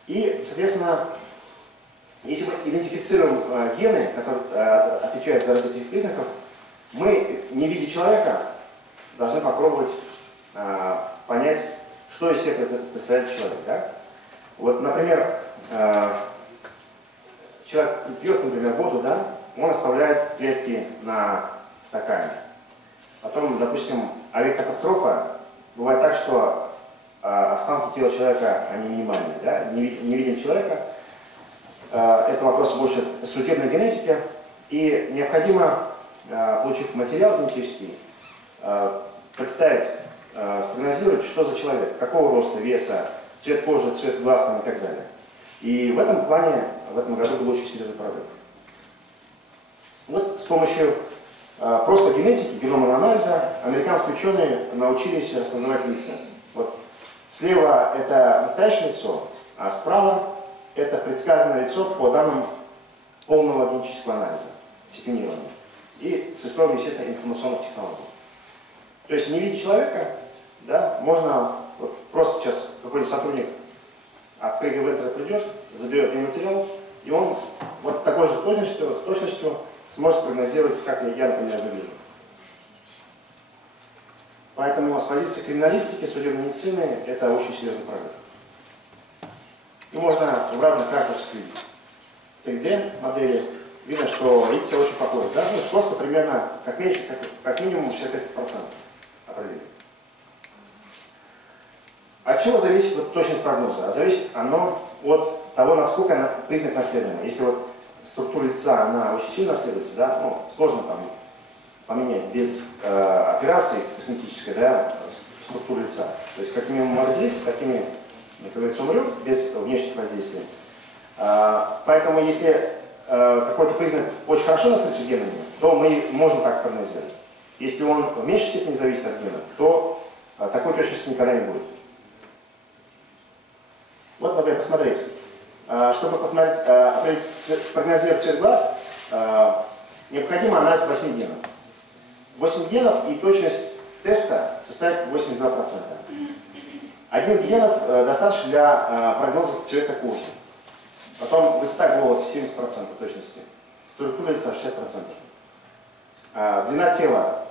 И, соответственно, если мы идентифицируем гены, которые отвечают за развитие этих признаков, мы, не видя человека, должны попробовать понять, что из себя представляет человек. Да? Вот, например, человек пьет, например, воду, да? Он оставляет клетки на стакане. Потом, допустим, авиакатастрофа, бывает так, что останки тела человека, они минимальные, да? не видим человека. Это вопрос больше судебной генетики, и необходимо, получив материал генетический, представить, спрогнозировать, что за человек, какого роста, веса, цвет кожи, цвет глаз там, и так далее. И в этом плане в этом году был очень серьезный прорыв. Вот с помощью просто генетики, геномного анализа, американские ученые научились распознавать лица. Вот слева это настоящее лицо, а справа это предсказанное лицо по данным полного генетического анализа, секвенирования. И с использованием, естественно, информационных технологий. То есть, не видя человека, да, можно, вот просто сейчас какой-нибудь сотрудник от Крига Вентера придет, заберет мне материал, и он вот с такой же точностью сможет прогнозировать, как я, например, выгляжу. Поэтому с позиции криминалистики, судебной медицины это очень серьезный прогресс. И можно в разных ракурсах видеть. 3D модели видно, что лица очень похожи. Да? Ну, сходство примерно как минимум 65% определили. От чего зависит вот точность прогноза? А зависит оно от того, насколько признак наследуемый. Если вот структура лица, она очень сильно наследуется, да, ну, сложно там поменять без операции косметической, да, структуру лица. То есть какими мы родились, такими, как говорится, умрем без внешних воздействий. Поэтому если какой-то признак очень хорошо наследуется генами, то мы можем так прогнозировать. Если он в меньшей степени зависит от генов, то такой точности никогда не будет. Вот, например, посмотреть. Чтобы посмотреть, спрогнозировать цвет глаз, необходимо анализ 8 генов. 8 генов и точность теста составит 82%. Один из генов достаточно для прогноза цвета кожи. Потом высота голоса 70% точности, структура лица 60%. Длина тела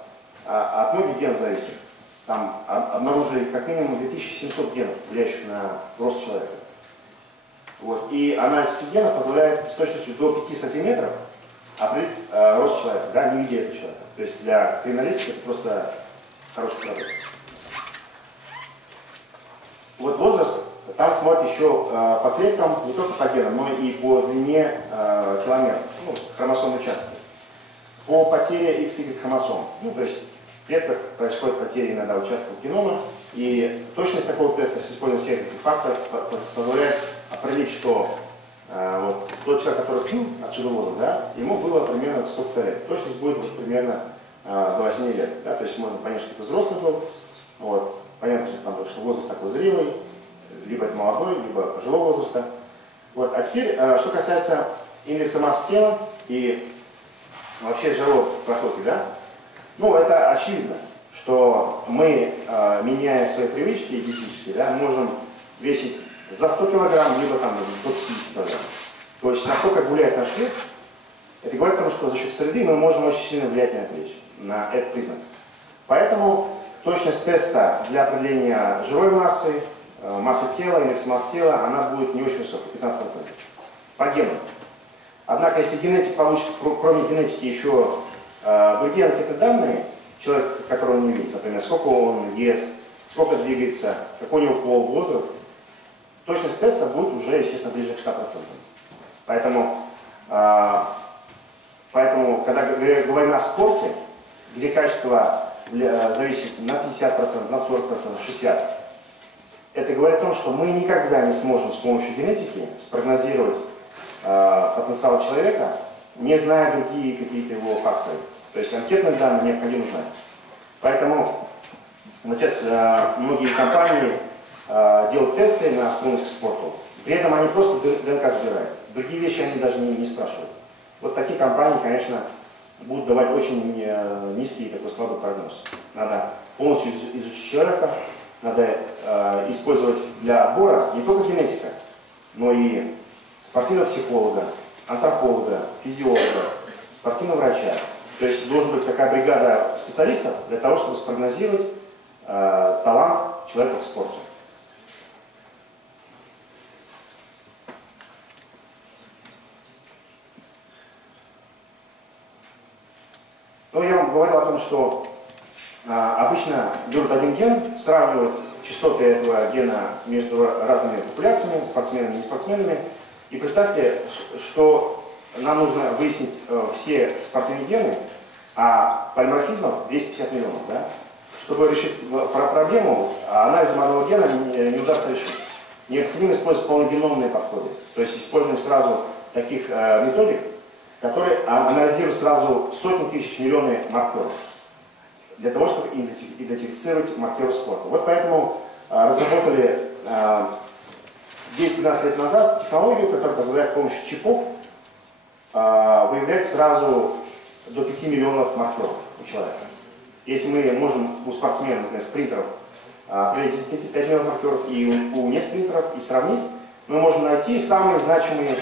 от многих генов зависит. Там обнаружили как минимум 2700 генов, влияющих на рост человека. Вот. И анализ этих генов позволяет с точностью до 5 сантиметров определить рост человека, да, не видя этого человека. То есть для криминалистики это просто хороший прогресс. Вот возраст, там смотрят еще по клеткам, не только по генам, но и по длине теломер, ну, хромосомной участка. По потере XY хромосом. Ну, то есть в клетках происходит потеря иногда участков генома, и точность такого теста с использованием всех этих факторов позволяет определить, что вот, тот человек, который пил отсюда возраст, да, ему было примерно столько лет. Точность будет примерно до 8 лет. Да, то есть можно понять, что это взрослый был. Вот. Понятно, что возраст такой зрелый, либо это молодой, либо пожилого возраста. Вот. А теперь, что касается индекса массы тела и вообще жировой прослойки, да? Ну, это очевидно, что мы, меняя свои привычки диетические, да, можем весить за 100 килограмм, либо там до 50 килограмм. То есть насколько гуляет наш вес, это говорит о том, что за счет среды мы можем очень сильно влиять на эту вещь, на этот признак. Поэтому точность теста для определения жировой массы, массы тела, индекса массы тела, она будет не очень высокой, 15%. По генам. Однако, если генетик получит, кроме генетики, еще другие анкетные данные, человек, которого он не видит, например, сколько он ест, сколько двигается, какой у него пол, возраст, точность теста будет уже, естественно, ближе к 100%. Поэтому когда говорим о спорте, где качество зависит на 50%, на 40%, 60%, это говорит о том, что мы никогда не сможем с помощью генетики спрогнозировать потенциал человека, не зная другие какие-то его факторы. То есть анкетные данные необходимо знать. Поэтому сейчас многие компании делают тесты на склонность к спорту. При этом они просто ДНК забирают. Другие вещи они даже не спрашивают. Вот такие компании, конечно, будут давать очень низкий такой слабый прогноз. Надо полностью изучить человека, надо использовать для отбора не только генетика, но и спортивного психолога, антрополога, физиолога, спортивного врача. То есть должна быть такая бригада специалистов для того, чтобы спрогнозировать талант человека в спорте. Но я вам говорил о том, что обычно берут один ген, сравнивают частоты этого гена между разными популяциями, спортсменами и неспортсменами. И представьте, что нам нужно выяснить все спортивные гены, а полиморфизмов 250 миллионов. Да? Чтобы решить проблему, анализом одного гена не удастся решить. Необходимо использовать полногеномные подходы. То есть использование сразу таких методик, который анализирует сразу сотни тысяч, миллионы маркеров для того, чтобы идентифицировать маркеры спорта. Вот поэтому разработали 10-12 лет назад технологию, которая позволяет с помощью чипов выявлять сразу до 5 миллионов маркеров у человека. Если мы можем у спортсменов, например, спринтеров, определить 5 миллионов маркеров и у неспринтеров и сравнить, мы можем найти самые значимые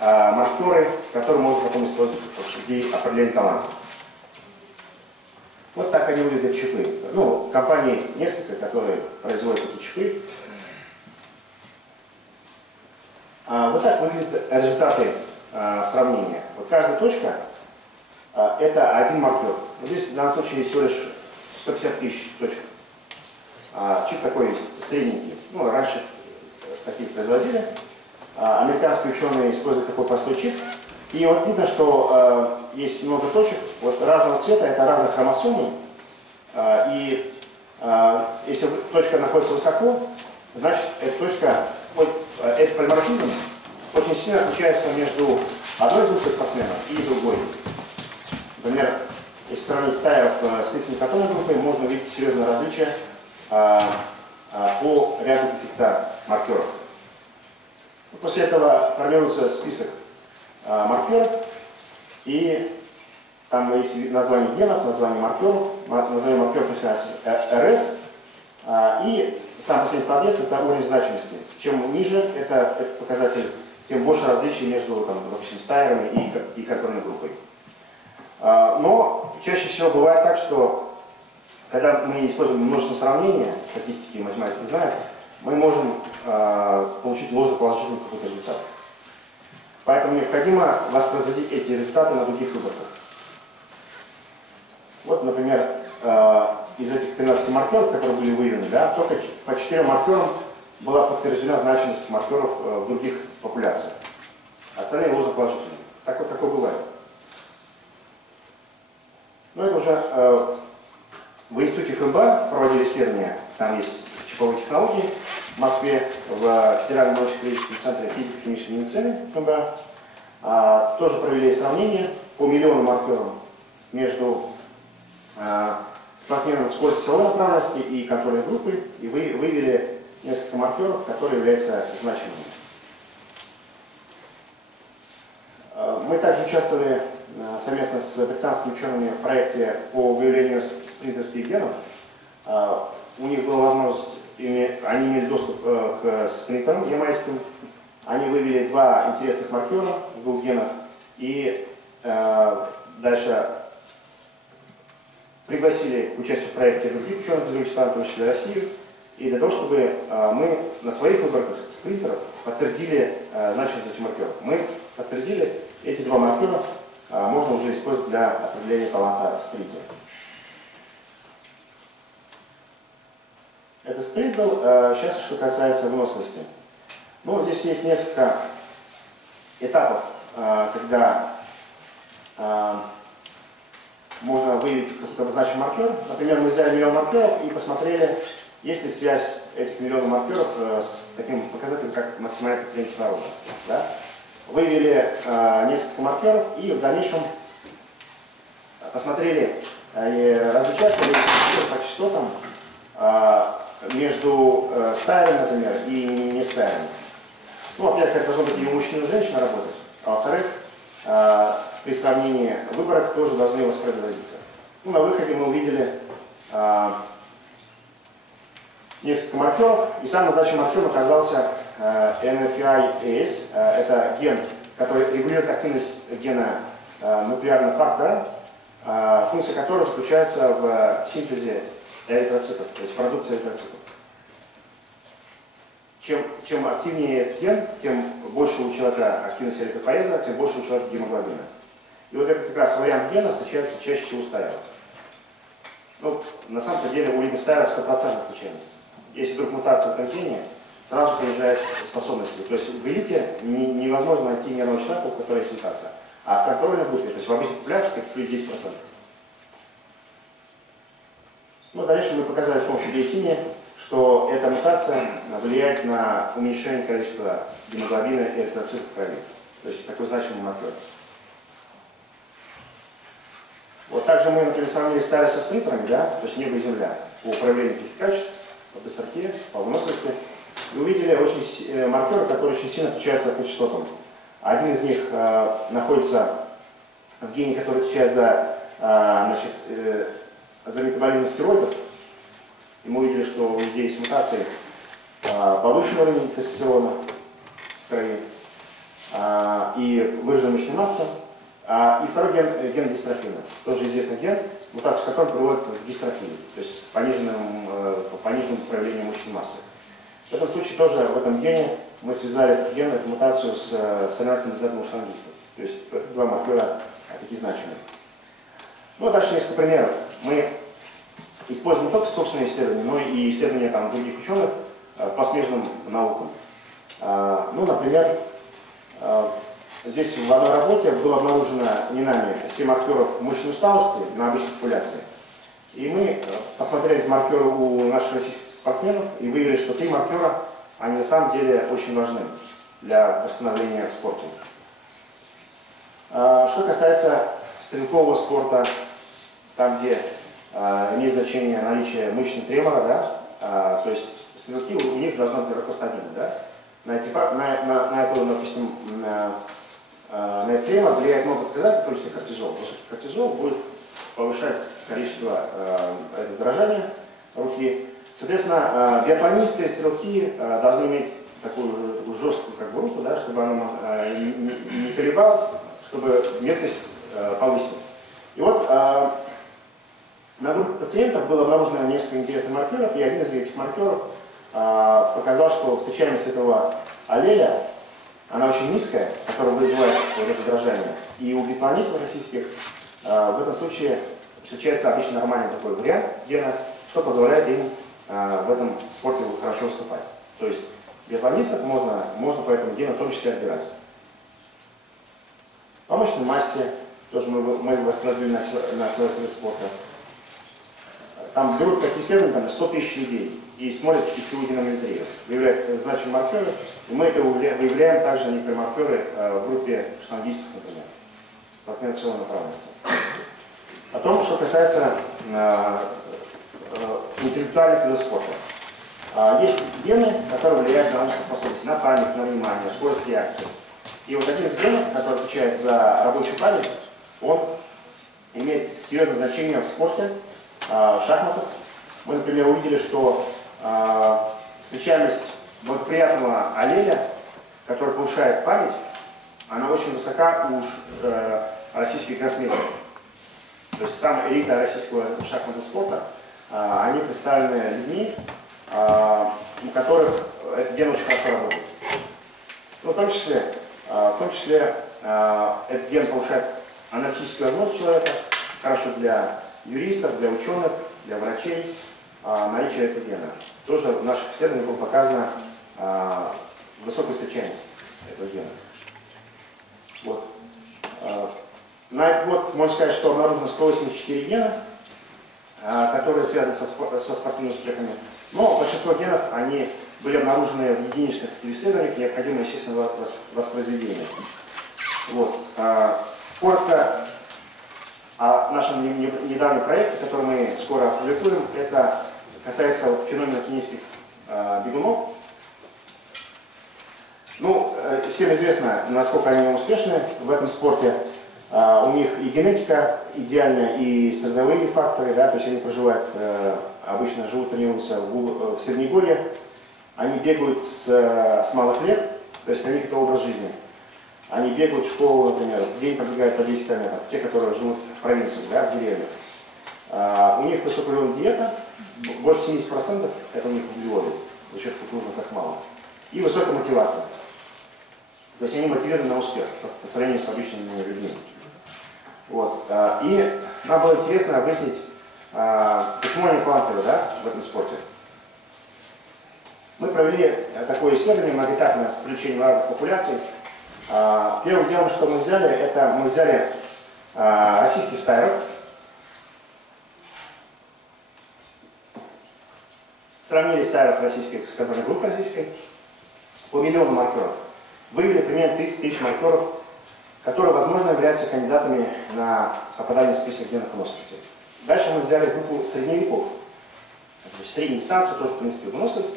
маркеры, которые можно потом использовать при определении таланта. Вот так они выглядят чипы. Ну, компаний несколько, которые производят эти чипы. Вот так выглядят результаты сравнения. Вот каждая точка это один маркер. Вот здесь в данном случае всего лишь 150 тысяч точек. Чип такой есть, средненький. Ну, раньше такие производили. Американские ученые используют такой простой чип. И вот видно, что есть много точек вот, разного цвета, это разные хромосомы. И если точка находится высоко, значит, эта точка, этот полиморфизм очень сильно отличается между одной группой спортсменов и другой. Например, если сравнить стаеров с лиценно-контрольной группой, можно увидеть серьезное различие по ряду каких-то маркеров. После этого формируется список маркеров, и там есть название генов, название маркеров. Название маркеров начинается с РС, и сам последний столбец — это уровень значимости. Чем ниже этот показатель, тем больше различий между, там, допустим, стаерами и контрольной группой. Но чаще всего бывает так, что когда мы используем множественное сравнение, статистики и математики знают, мы можем получить ложноположительный какой-то результат. Поэтому необходимо воспроизводить эти результаты на других выборках. Вот, например, из этих 13 маркеров, которые были выявлены, да, только по 4 маркерам была подтверждена значимость маркеров в других популяциях. Остальные ложноположительные. Такое бывает. Но это уже в институте ФМБА проводили исследования. Там есть чиповые технологии в Москве, в Федеральном научно-клиническом центре физико-химической медицины ФМБА. Тоже провели сравнение по миллиону маркеров между спортсменами скоростью силовой направленности и контрольной группы, и выявили несколько маркеров, которые являются значимыми. Мы также участвовали совместно с британскими учеными в проекте по выявлению спринтерских генов. У них была возможность, они имели доступ к спринтерам ямайским. Они выявили 2 интересных маркера в 2 генах и дальше пригласили к участию в проекте других ученых из других стран, в том числе Россию, и для того, чтобы мы на своих выборках спринтеров подтвердили значимость этих маркеров. Мы подтвердили эти 2 маркера, можно уже использовать для определения таланта в спринте. Это спринт был. Сейчас, что касается выносливости. Ну, здесь есть несколько этапов, когда можно выявить какой-то обозначенный маркер. Например, мы взяли миллион маркеров и посмотрели, есть ли связь этих миллионов маркеров с таким показателем, как максимальное потребление кислорода. Да? Выявили несколько маркеров и в дальнейшем посмотрели, различаются ли по частотам между стаерами, например, и не стаерами. Ну, во-первых, это должно быть и у мужчин, и у женщин работать, а во-вторых, при сравнении выборок тоже должны воспроизводиться. Ну, на выходе мы увидели несколько маркеров, и самым значимым маркером оказался NFI-AS. Это ген, который регулирует активность гена нуклеарного фактора, функция которого заключается в синтезе эритроцитов, то есть продукции эритроцитов. Чем активнее этот ген, тем больше у человека активность эритропоэза, тем больше у человека гемоглобина. И вот этот как раз вариант гена встречается чаще всего у стаеров. Ну, на самом деле у стаеров 100% случайность. Если вдруг мутация в этом гене, сразу понижает способности. То есть в элите невозможно найти ни одного человека, у которого есть мутация. А в контрольной группе, то есть в обычной популяции, как 10%. Ну, дальше мы показали с помощью биохимии, что эта мутация влияет на уменьшение количества гемоглобина и эритроцитов в крови. То есть такой значимый маркер. также мы, например, сравнили стали со спринтерами, да, то есть небо и земля, по управлению каких-то качеств, по быстроте, по выносливости. И увидели маркеры, которые очень сильно отличаются от частотам. Один из них находится в гене, который отвечает за метаболизм стероидов. И мы увидели, что у людей с мутацией повышенный уровень тестостерона в крови и выраженная мышечная масса. И второй ген дистрофина, тоже известный ген, мутация которого приводит к дистрофии, то есть пониженному управлению мышечной массы. В этом случае тоже в этом гене мы связали этот ген, эту мутацию с соревновательным результатом у штангистов. То есть это два маркера такие значимые. Ну а дальше несколько примеров. Мы используем не только собственные исследования, но и исследования других ученых по смежным наукам. Ну, например, здесь в одной работе было обнаружено не нами 7 маркеров мышечной усталости на обычной популяции. И мы посмотрели эти маркеры у наших российских спортсменов и выявили, что 3 маркера, они на самом деле очень важны для восстановления в спорте. Что касается стрелкового спорта, там, где имеет значение наличие мышечного тремора, да, то есть стрелки у них должны быть ракостабильны, да. На эту, допустим, на этот тремор влияет много показателей, в том числе кортизол. Высокий кортизол будет повышать количество дрожания руки. Соответственно, биатлонисты и стрелки должны иметь такую жесткую руку, да, чтобы она не колебалась, чтобы меткость повысилась. И вот на группе пациентов было обнаружено несколько интересных маркеров, и один из этих маркеров показал, что встречаемость этого аллеля, она очень низкая, которая вызывает вот это дрожание. И у биатлонистов российских в этом случае встречается обычно нормальный такой вариант гена, что позволяет им в этом спорте хорошо выступать. То есть биатлонистов можно по этому гену в том числе отбирать. По мышечной массе тоже мы восстановили на своих видах спорта. Там берут такие исследования, 100 тысяч людей, и смотрят кистевую динамометрию, выявляют значимые маркеры, и мы это выявляем также некоторые маркеры в группе штангистов, например, спортсменов силовой направленности. Потом, что касается интеллектуальных видов спорта. Есть гены, которые влияют на умственные способности, на память, на внимание, скорость реакции. И вот один из генов, который отвечает за рабочую память, он имеет серьезное значение в спорте, в шахматах. Мы, например, увидели, что встречаемость благоприятного аллеля, который повышает память, она очень высока у российских гроссмейстеров. То есть сам элита российского шахматного спорта, они представлены людьми, у которых этот ген очень хорошо работает. Но в том числе этот ген повышает аналитическую возможность человека, хорошо для юристов, для ученых, для врачей, наличие этого гена. Тоже в наших исследованиях было показано высокая встречаемость этого гена. Вот. На этот год можно сказать, что обнаружено 184 гена, которые связаны со спортивными успехами. Но большинство генов, они были обнаружены в единичных исследованиях, необходимо, естественно, воспроизведение. Вот. Коротко о нашем недавнем проекте, который мы скоро опубликуем, это касается феномена кенийских бегунов. Ну, всем известно, насколько они успешны в этом спорте. У них и генетика идеальная, и средовые факторы, да, то есть они проживают, обычно живут, тренируются в Среднегорье, они бегают с малых лет, то есть для них это образ жизни. Они бегают в школу, например, в день пробегают по 10 километров, те, которые живут в провинции, да, в деревнях. У них высокоуглеводная диета, больше 70% это у них углеводы, за счет кукурузных крахмала. И высокая мотивация. То есть они мотивированы на успех по сравнению с обычными людьми. Вот. И нам было интересно выяснить, почему они талантливы, да, в этом спорте. Мы провели такое исследование многоэтапное с привлечением разных популяций. Первым делом, что мы взяли, это мы взяли российских стайеров, сравнили стайеров российских с контрольной группой российской по миллиону маркеров. Выявили примерно 30 тысяч маркеров которые, возможно, являются кандидатами на попадание в список генов выносливости. Дальше мы взяли группу средневеков. То есть средние инстанции тоже, в принципе, выносливость.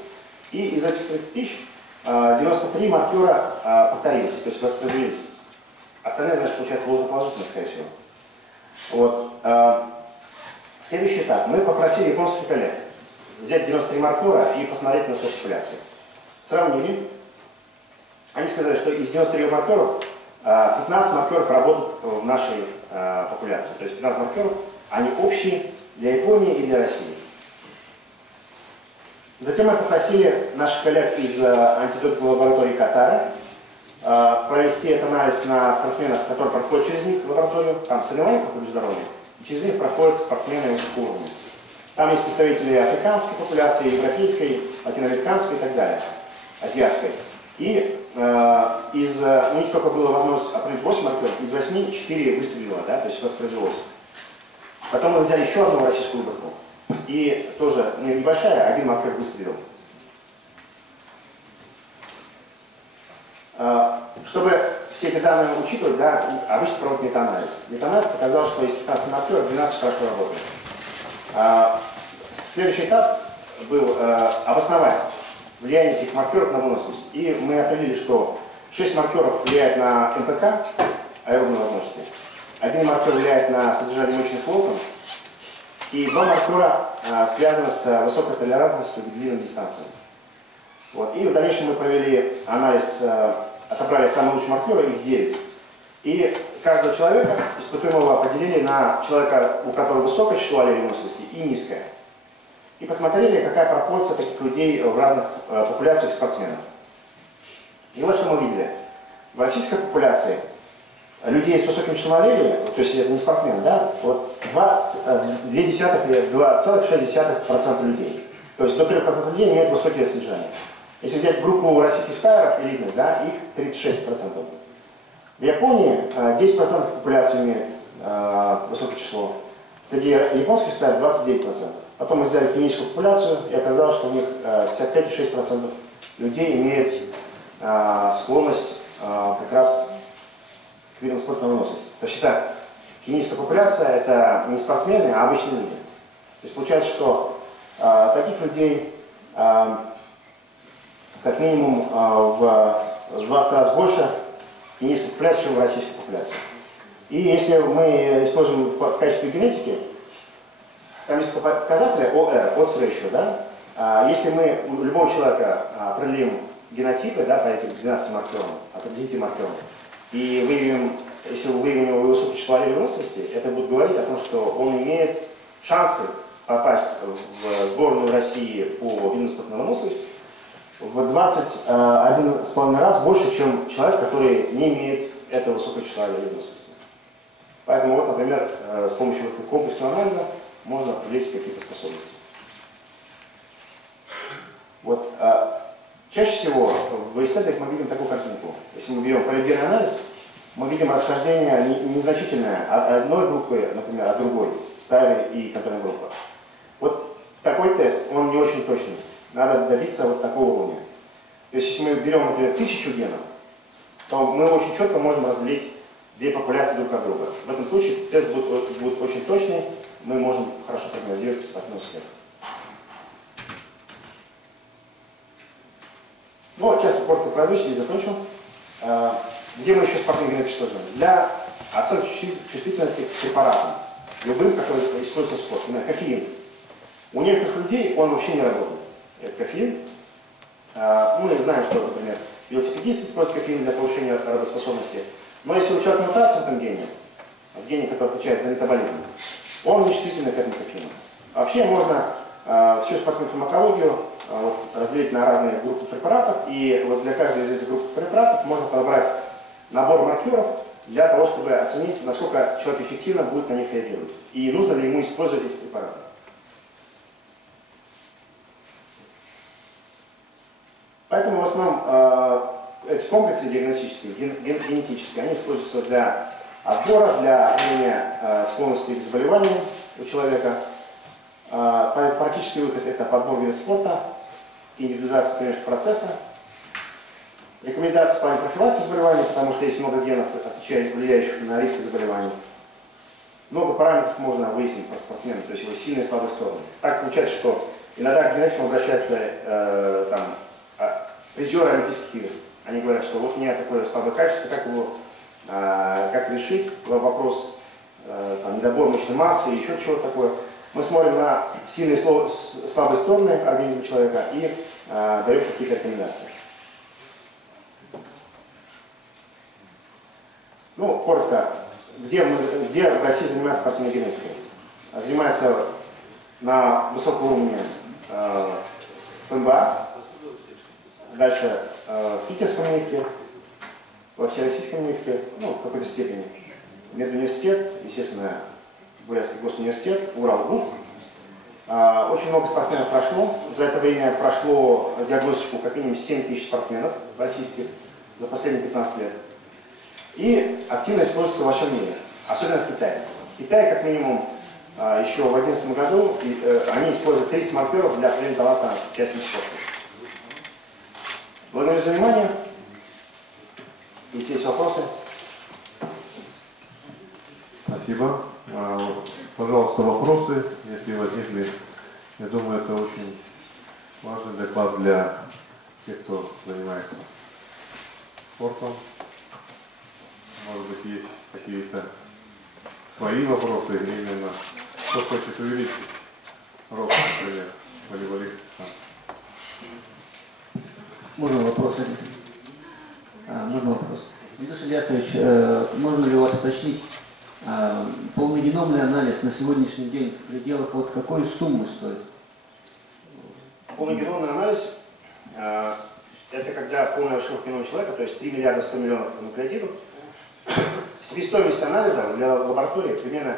И из этих 30 тысяч 93 маркера повторились, то есть воспроизвелись. Остальные, значит, получают ложноположительные, скорее всего. Вот. Следующий этап. Мы попросили японских коллег взять 93 маркера и посмотреть на свои популяции. Сравнили. Они сказали, что из 93 маркеров 15 маркеров работают в нашей популяции. То есть 15 маркеров, они общие для Японии и для России. Затем мы попросили наших коллег из антидопинговой лаборатории Катара провести этот анализ на спортсменах, которые проходят через них в лабораторию. Там соревнования проходят международные, и через них проходят спортсмены высокого уровня. Там есть представители африканской популяции, европейской, латиноамериканской и так далее, азиатской. И у них только была возможность определить 8 маркеров, из 8 4 выстрелило, да, то есть воспроизвелось. Потом мы взяли еще одну российскую группу, и тоже небольшая, один маркер выстрелил. Чтобы все эти данные учитывать, да, обычно проводят метаанализ. Метаанализ показал, что из 15 маркеров 12 хорошо работает. Следующий этап был обосновать влияние этих маркеров на выносливость. И мы определили, что 6 маркеров влияют на МПК, аэробные возможности, 1 маркер влияет на содержание мышечных волокон, и 2 маркера связаны с высокой толерантностью к длинным дистанциям. Вот. И в дальнейшем мы провели анализ, отобрали самые лучшие маркеры, их 9. И каждого человека испытуемого поделили на человека, у которого высокое число аллелей выносливости и низкое. И посмотрели, какая пропорция таких людей в разных популяциях спортсменов. И вот что мы видели. В российской популяции людей с высоким числом аллелей, то есть это не спортсмены, да, вот 2,6% людей. То есть до 3% людей имеют высокие содержания. Если взять группу российских стайеров элитных, да, их 36%. В Японии 10% популяции имеет высокое число. Среди японских стайеров 29%. Потом мы взяли кенийскую популяцию, и оказалось, что у них 55,6% людей имеют склонность как раз к видам спорта на выносливости. То есть это кенийская популяция – это не спортсмены, а обычные люди. То есть получается, что таких людей как минимум в 20 раз больше кенийской популяции, чем в российской популяции. И если мы используем в качестве генетики, там есть показатели OR, odds ratio, да? Если мы у любого человека определим генотипы, да, по этим 12 маркерам, по 10 маркерам, и выявим, если выявим у него высокое число аллелей выносливости, это будет говорить о том, что он имеет шансы попасть в сборную России по виду спортивной выносливости в 21,5 раз больше, чем человек, который не имеет этого высокого числа аллелей выносливости. Поэтому, вот, например, с помощью вот комплексного анализа можно определить какие-то способности. Вот, чаще всего в исследованиях мы видим такую картинку. Если мы берем полигенный анализ, мы видим расхождение незначительное одной группы, например, от другой, стайной и контрольной группы. Вот такой тест, он не очень точный. Надо добиться вот такого уровня. То есть, если мы берем, например, 1000 генов, то мы очень четко можем разделить две популяции друг от друга. В этом случае тест будет очень точный, мы можем хорошо прогнозировать спортивный успех. Ну, часто коротко пройдусь и закончу. Где мы еще спортивный генетик используем? Для оценки чувствительности к препаратам, любым, которые используются в спорте. Например, кофеин. У некоторых людей он вообще не работает. Это кофеин. Мы знаем, что, например, велосипедисты используют кофеин для повышения работоспособности. Но если у человека мутация в этом гене, в гене, который отвечает за метаболизм, он нечувствительный к этому кофеину. Вообще можно всю спортивную фармакологию разделить на разные группы препаратов, и вот для каждой из этих групп препаратов можно подобрать набор маркеров для того, чтобы оценить, насколько человек эффективно будет на них реагировать, и нужно ли ему использовать эти препараты. Поэтому в основном эти комплексы диагностические, генетические, они используются для отбора, для определения склонности к заболеваниям у человека. Практический выход – это подбор вида спорта, индивидуализация, конечно, процесса. Рекомендации в плане профилактики заболеваний, потому что есть много генов, влияющих на риски заболеваний. Много параметров можно выяснить по спортсмену, то есть его сильные и слабые стороны. Так получается, что иногда к генетикам обращаются призеры Олимпийских игр. Они говорят, что вот у меня такое слабое качество, как решить вопрос недобор мышечной массы и еще чего-то такое. Мы смотрим на сильные и слабые стороны организма человека и даем какие-то рекомендации. Ну, коротко, где в России занимается спортивной генетикой? Занимается на высоком уровне ФМБА, дальше в Питерском НИФТе, во Всероссийском НИФТе, ну, в какой-то степени. Медуниверситет, естественно, Бурятский госуниверситет, Урал-ГУФ. Очень много спортсменов прошло. За это время прошло диагностику как минимум 7 тысяч спортсменов российских за последние 15 лет. И активно используется во всем мире, особенно в Китае. В Китае, как минимум, еще в 2011 году они используют 30 маркеров для определения таланта участников спорта. Благодарю за внимание. Если есть вопросы. Спасибо. Пожалуйста, вопросы, если возникли. Я думаю, это очень важный доклад для тех, кто занимается спортом. Может быть, есть какие-то свои вопросы, или именно кто хочет увеличить рост, например, волейболист. Можно вопрос? Можно вопрос. Ильдус Ильясович, можно ли у вас уточнить, полный геномный анализ на сегодняшний день в пределах вот какой суммы стоит? Полный геномный анализ это когда полный расшифровка генома человека, то есть 3 миллиарда 100 миллионов нуклеотидов. Себестоимость анализа для лаборатории примерно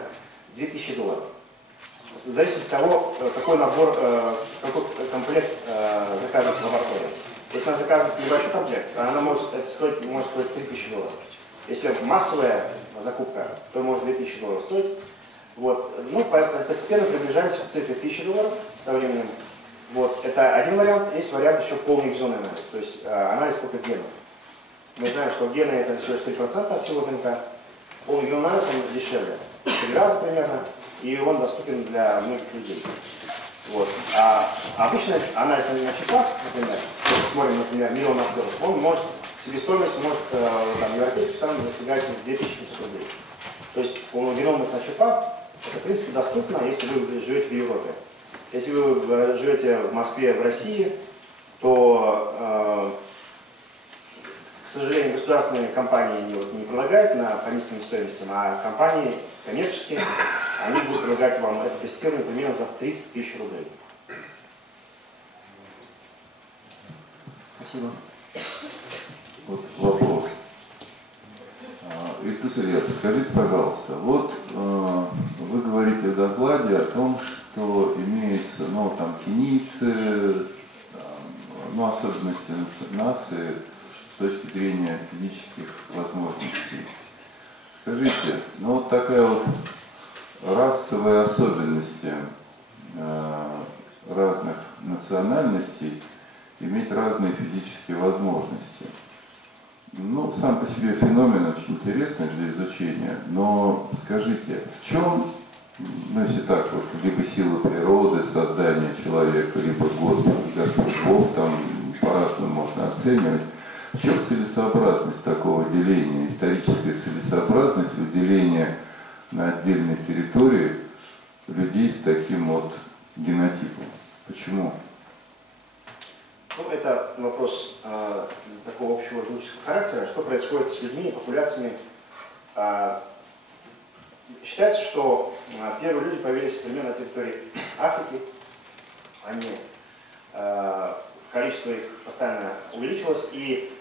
$2000. В зависимости от того, какой набор, какой комплект заказывает лаборатория. Если она заказывает небольшой комплект, она может стоить $3000. Если массовая закупка, то может $2000 стоить. Вот. Ну, постепенно приближаемся к цифре $1000 со временем. Вот. Это один вариант. Есть вариант еще полный экзонный анализ, то есть анализ только генов. Мы знаем, что гены это всего лишь 3% от всего ДНК. Полный геномный анализ он дешевле, в 3 раза примерно, и он доступен для многих людей. Вот. А обычный анализ на чипах, например, смотрим, например, миллион актеров, он может, себестоимость может в европейских странах достигать 2500 рублей. То есть полногеномность на чипах, это в принципе доступно, если вы живете в Европе. Если вы живете в Москве, в России, то, к сожалению, государственные компании не предлагают по низким стоимостям, а компании коммерческие, они будут предлагать вам это тестирование примерно за 30 000 рублей. Спасибо. Вот вопрос. Ильдус Ильясович, скажите, пожалуйста, вот вы говорите в докладе о том, что имеется, ну, там, кенийцы, ну, особенности нации с точки зрения физических возможностей. Скажите, ну, вот такая вот расовые особенности разных национальностей, иметь разные физические возможности. Ну, сам по себе феномен очень интересный для изучения, но скажите, в чем, ну, если так вот, либо сила природы, создания человека, либо Господь, Бог, там по-разному можно оценивать, в чем целесообразность такого деления, историческая целесообразность выделения на отдельной территории людей с таким вот генотипом? Почему? Ну, это вопрос такого общего логического характера. Что происходит с людьми и популяциями? Считается, что первые люди появились примерно на территории Африки. Количество их постоянно увеличилось, и,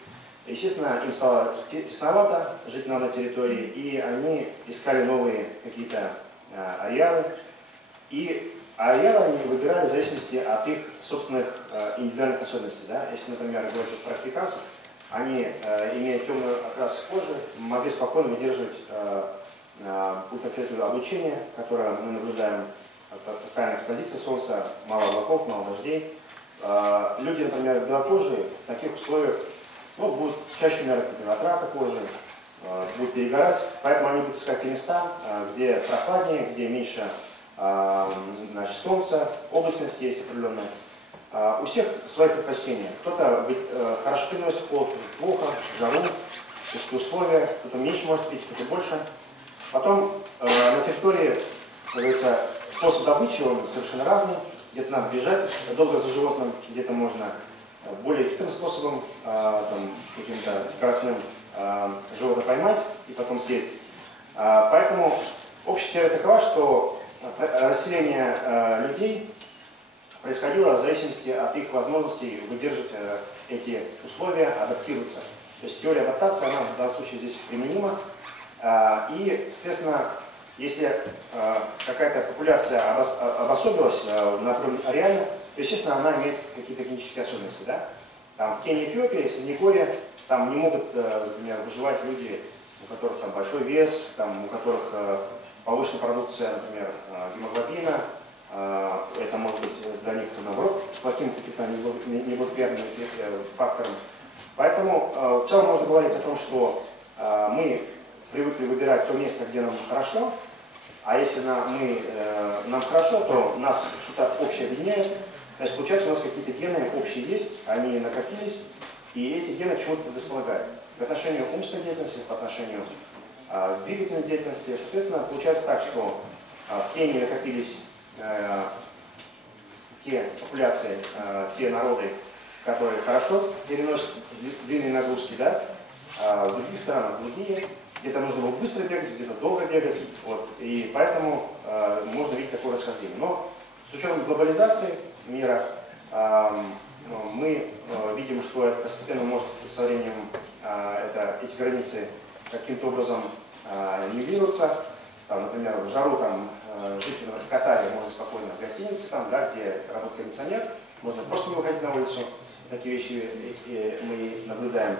естественно, им стало тесновато жить на одной территории, и они искали новые какие-то ареалы. И ареалы они выбирали в зависимости от их собственных индивидуальных особенностей. Да? Если, например, говорить про африканцев, они, имея темный окрас кожи, могли спокойно выдерживать ультрафиолетовое облучение, которое мы наблюдаем, постоянная экспозиция солнца, мало облаков, мало дождей. Люди, например, белокожие, в таких условиях ну, будет чаще умирать от рака кожи, будет перегорать, поэтому они будут искать те места, где прохладнее, где меньше значит, солнца, облачность есть определенная. У всех свои предпочтения. Кто-то хорошо переносит холод, плохо, жару, какие условия, кто-то меньше может пить, кто-то больше. Потом на территории, как говорится, способ добычи он совершенно разный. Где-то надо бежать долго за животным, где-то можно более хитрым способом, каким-то скоростным животное поймать и потом съесть. Поэтому общая теория такова, что расселение людей происходило в зависимости от их возможностей выдержать эти условия, адаптироваться. То есть теория адаптации, она в данном случае здесь применима. И, соответственно, если какая-то популяция обособилась на реально, то, естественно, она имеет какие-то генетические особенности. Да? Там, в Кении, Эфиопии, Среднегорье, там не могут, например, выживать люди, у которых там большой вес, там, у которых повышенная продукция, например, гемоглобина. Это может быть для них, наоборот, плохим каким-то неблагоприятным фактором. Поэтому в целом можно говорить о том, что мы привыкли выбирать то место, где нам хорошо, а если нам хорошо, то нас что-то общее объединяет. Значит, получается, у нас какие-то гены общие есть, они накопились, и эти гены к чему-то предрасполагают. По отношению к умственной деятельности, по отношению к двигательной деятельности. Соответственно, получается так, что в Кении накопились те популяции, те народы, которые хорошо переносят длинные нагрузки, да? В других странах другие. Где-то нужно было быстро бегать, где-то долго бегать. Вот. И поэтому можно видеть такое расхождение. Но с учетом глобализации мира мы видим, что это постепенно может со временем эти границы каким-то образом нивелироваться. Например, в жару жить в Катаре можно спокойно в гостинице, да, где работает кондиционер, можно просто не выходить на улицу. Такие вещи мы наблюдаем.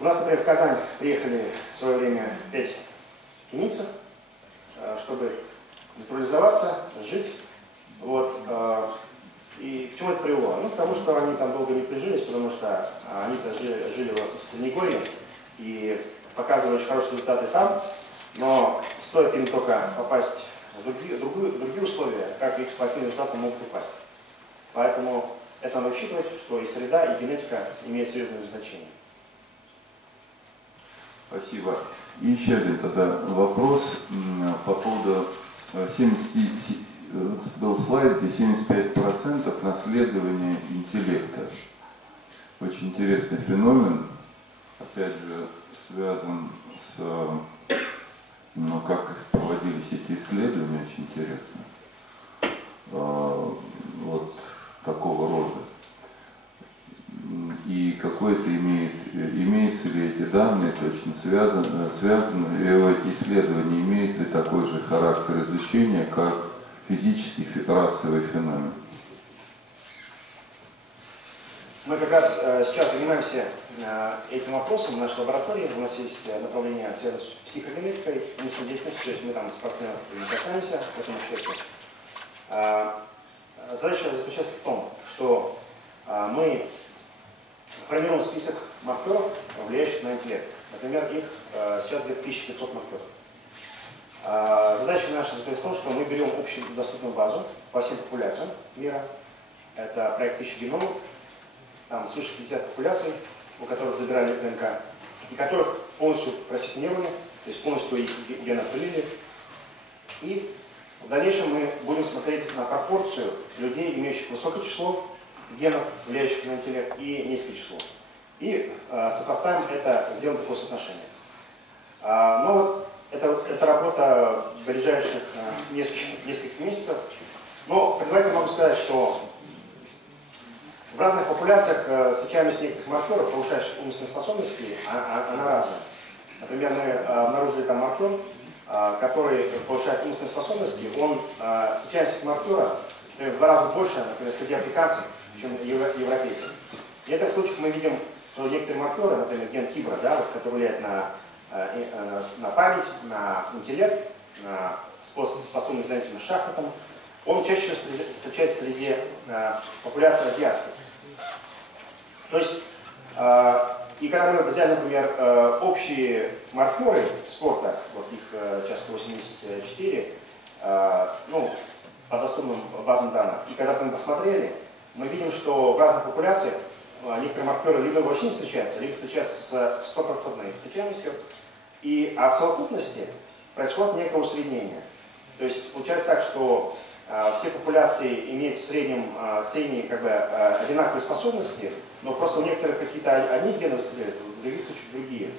У нас, например, в Казань приехали в свое время 5 кенийцев, чтобы натурализоваться, жить. Вот. И к чему это привело? Ну, к тому, что они там долго не прижились, потому что они-то жили в Среднегорье и показывали очень хорошие результаты там, но стоит им только попасть в другие условия, как их спортивные результаты могут упасть. Поэтому это надо учитывать, что и среда, и генетика имеют серьезное значение. Спасибо. И еще один тогда вопрос по поводу 70, был слайд, где 75% наследования интеллекта. Очень интересный феномен, опять же, связан с, как проводились эти исследования, очень интересно. Вот такого рода. И какое-то имеются ли эти данные точно связаны, и эти исследования имеют ли такой же характер изучения, как физический расовый феномен? Мы как раз сейчас занимаемся этим вопросом в нашей лаборатории. У нас есть направление, связанное с психогенетикой, умственной деятельностью, то есть мы там спортсменов не касаемся в этом аспекте. Задача заключается в том, что мы формируем список маркеров, влияющих на интеллект. Например, их сейчас где-то 1500 маркеров. Задача наша заключается в том, что мы берем общую доступную базу по всем популяциям мира. Это проект 1000 геномов. Там свыше 50 популяций, у которых забирали ДНК, и которых полностью просеквенировали, то есть полностью их гены определили. И в дальнейшем мы будем смотреть на пропорцию людей, имеющих высокое число генов, влияющих на интеллект, и низкое число. И сопоставим это, сделаем такое соотношение. Но вот это работа ближайших нескольких месяцев. Но предварительно могу сказать, что в разных популяциях встречаемость некоторых маркеров, повышающих умственные способности, она разная. Например, мы обнаружили там маркер, который повышает умственные способности. Он встречаемость маркера в 2 раза больше, например, среди африканцев, чем европейцев. И в этих случаях мы видим, что некоторые маркеры, например, ген Кибра, да, вот, который влияет на память, на интеллект, на способность занятия шахматом, он чаще всего встречается среди популяции азиатских. То есть И когда мы взяли, например, общие маркеры спорта, вот их сейчас 184, ну, по доступным базам данных, и когда мы посмотрели, мы видим, что в разных популяциях некоторые маркеры либо вообще не встречаются, либо встречаются с 100% встречаемостью, а в совокупности происходит некое усреднение. То есть получается так, что все популяции имеют в среднем средние одинаковые способности, но просто у некоторых какие-то одни гены выстреливают, у других чуть другие.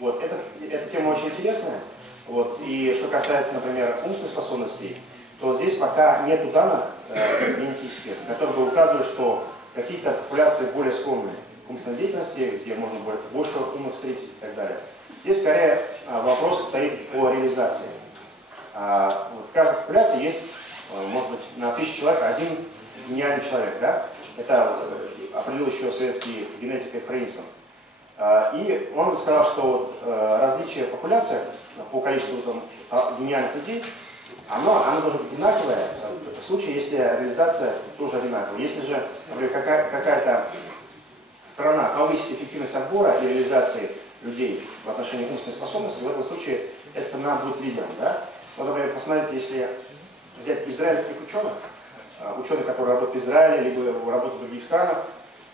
Вот. Эта тема очень интересная. Вот. И что касается, например, умственных способностей, то здесь пока нет данных генетических, которые бы указывали, что какие-то популяции более склонны к умственной деятельности, где можно больше умных встретить и так далее. Здесь скорее вопрос стоит о реализации. Вот в каждой популяции есть, может быть, на 1000 человек один гениальный человек. Да? Это определил еще советский генетик Ефраимсон. И он сказал, что различие популяции по количеству гениальных людей, оно должно быть одинаковое в случае, если реализация тоже одинаковая. Если же, например, какая-то сторона повысит эффективность отбора и реализации людей в отношении умственной способности, в этом случае эта сторона будет лидером. Да? Вот, например, посмотрите, если взять израильских ученых, которые работают в Израиле, либо работают в других странах,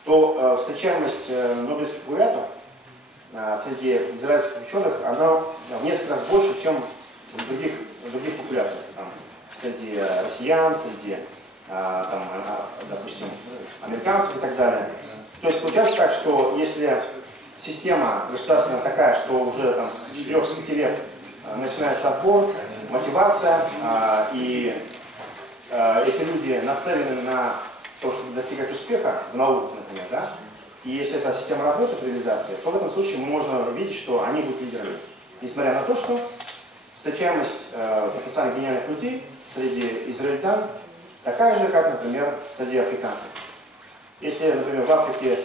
то встречаемость нобелевских лауреатов среди израильских ученых, она в несколько раз больше, чем в других популяциях. Там, среди россиян, среди, допустим, американцев и так далее. То есть получается так, что если система государственная такая, что уже там, с 4-5 лет начинается отбор, мотивация, и эти люди нацелены на то, чтобы достигать успеха в науке, например, да? И если эта система работает в реализации, то в этом случае мы можем видеть, что они будут лидерами. Несмотря на то, что встречаемость потенциально гениальных людей среди израильтян такая же, как, например, среди африканцев. Если, например, в Африке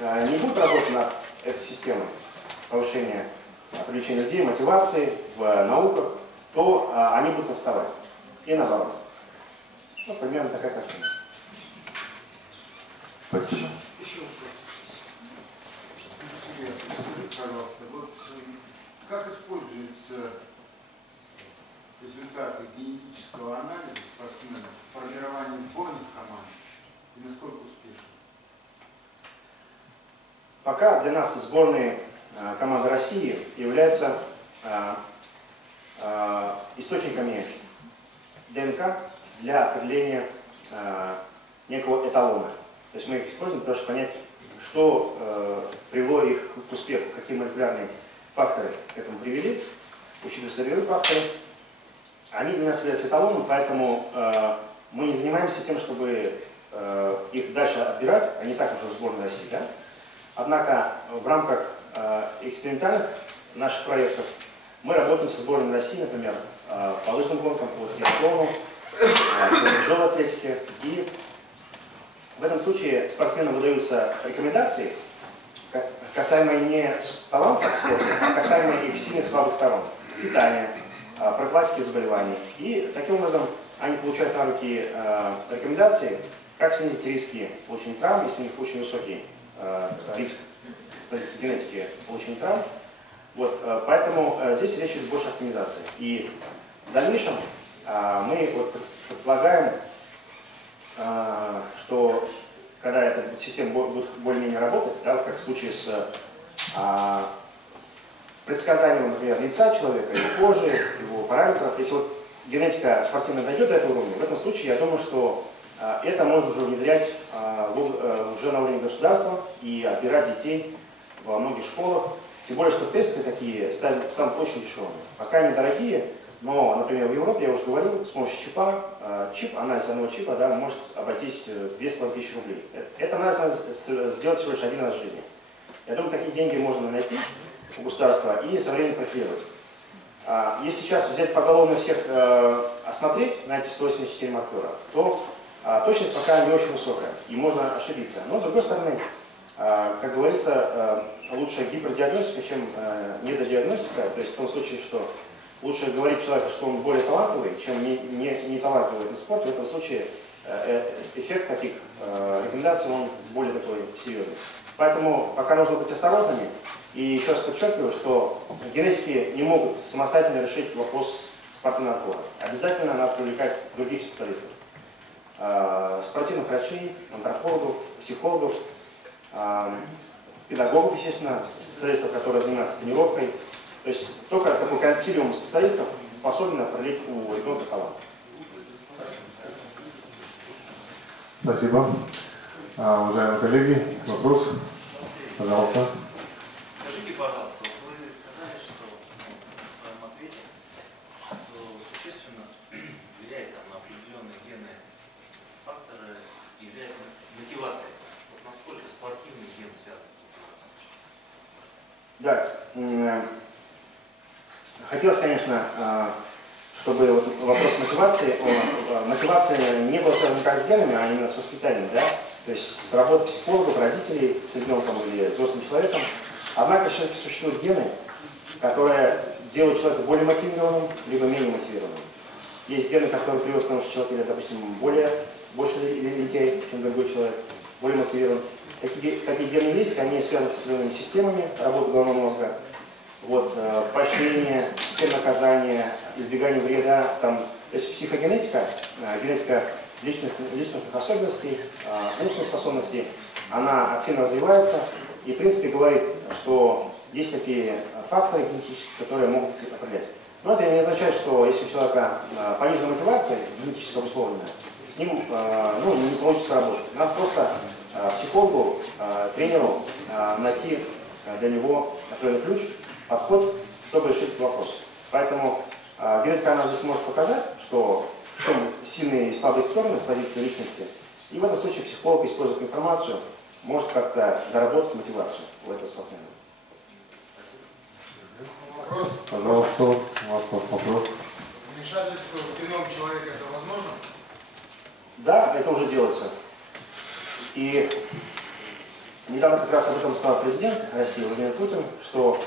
не будет работать над этой системой повышения привлечения людей, мотивации в науках, то они будут отставать. И наоборот. Ну, примерно такая картина. Спасибо. Еще вопрос. Пожалуйста, вот как используются результаты генетического анализа спортсменов в формировании сборных команд и насколько успешно? Пока для нас сборные команды России являются источниками ДНК для определения некого эталона. То есть мы их используем для того, чтобы понять, что привело их к успеху, какие молекулярные факторы к этому привели, учитывая сырьевые факторы. Они для нас являются эталоном, поэтому мы не занимаемся тем, чтобы их дальше отбирать, они так уже в сборной России. Да? Однако в рамках экспериментальных наших проектов мы работаем со сборной России, например, по лыжным гонкам, по триатлону, по тяжелой атлетике. И в этом случае спортсменам выдаются рекомендации, касаемые не талантов спорта, а касаемые их сильных слабых сторон. Питания, профилактики заболеваний. И таким образом они получают на руки рекомендации, как снизить риски получения травм, если у них очень высокий риск с позиции генетики получения травм. Вот, поэтому здесь речь идет больше о оптимизации. И в дальнейшем мы предполагаем, что когда эта система будет более-менее работать, да, как в случае с предсказанием, например, лица человека, его кожи, его параметров, если вот генетика спортивная дойдет до этого уровня, в этом случае я думаю, что это можно уже внедрять уже на уровне государства и отбирать детей во многих школах. Тем более, что тесты такие станут очень дешевыми. Пока они дорогие, но, например, в Европе, я уже говорил, с помощью чипа, анализ одного чипа, да, может обойтись 2500 рублей. Это надо сделать всего лишь один раз в жизни. Я думаю, такие деньги можно найти у государства и со временем профилировать. Если сейчас взять поголовно всех осмотреть на эти 184 маркера, то точность пока не очень высокая, и можно ошибиться. Но, с другой стороны, как говорится, лучше гипердиагностика, чем недодиагностика. То есть в том случае, что лучше говорить человеку, что он более талантливый, чем не талантливый в этом спорте. В этом случае эффект таких рекомендаций, он более такой серьезный. Поэтому пока нужно быть осторожными. И еще раз подчеркиваю, что генетики не могут самостоятельно решить вопрос спортивного отбора. Обязательно надо привлекать других специалистов. Спортивных врачей, антропологов, психологов, педагогов, естественно, специалистов, которые занимаются тренировкой. То есть только такой консилиум специалистов способен определить у ребенка талант. Спасибо. Уважаемые коллеги, вопрос? Пожалуйста. Скажите, пожалуйста, вы сказали, что в своем ответе, что существенно влияет на определенные генные факторы и влияет на мотивацию. Вот насколько спортивный ген связан с мотивацией? Да, хотелось, конечно, чтобы вот вопрос мотивации, мотивация не была связана как с генами, а именно с воспитанием, да? То есть с работой психологов, родителей с ребенком или взрослым человеком. Однако все-таки существуют гены, которые делают человека более мотивированным, либо менее мотивированным. Есть гены, которые приводят к тому, что человек, допустим, больше летей, чем другой человек, более мотивирован. Такие гены есть, они связаны с определенными системами работы головного мозга. Вот, поощрение, система наказания, избегание вреда. Там, то есть психогенетика, генетика личных особенностей, умственных способностей, она активно развивается и, в принципе, говорит, что есть такие факторы генетические, которые могут определять. Но это не означает, что если у человека пониженная мотивация, генетически обусловленная, с ним не получится работать. Надо просто психологу, тренеру найти для него определенный ключ, подход, чтобы решить этот вопрос. Поэтому генетика она здесь может показать, что в чем сильные и слабые стороны с позиции личности. И в этом случае психолог, используя информацию, может как-то доработать мотивацию у этого спортсмена. Вопрос. Пожалуйста, у вас вопрос. Вмешательство в геном человека это возможно? Да, это уже делается. И недавно как раз об этом сказал президент России Владимир Путин, что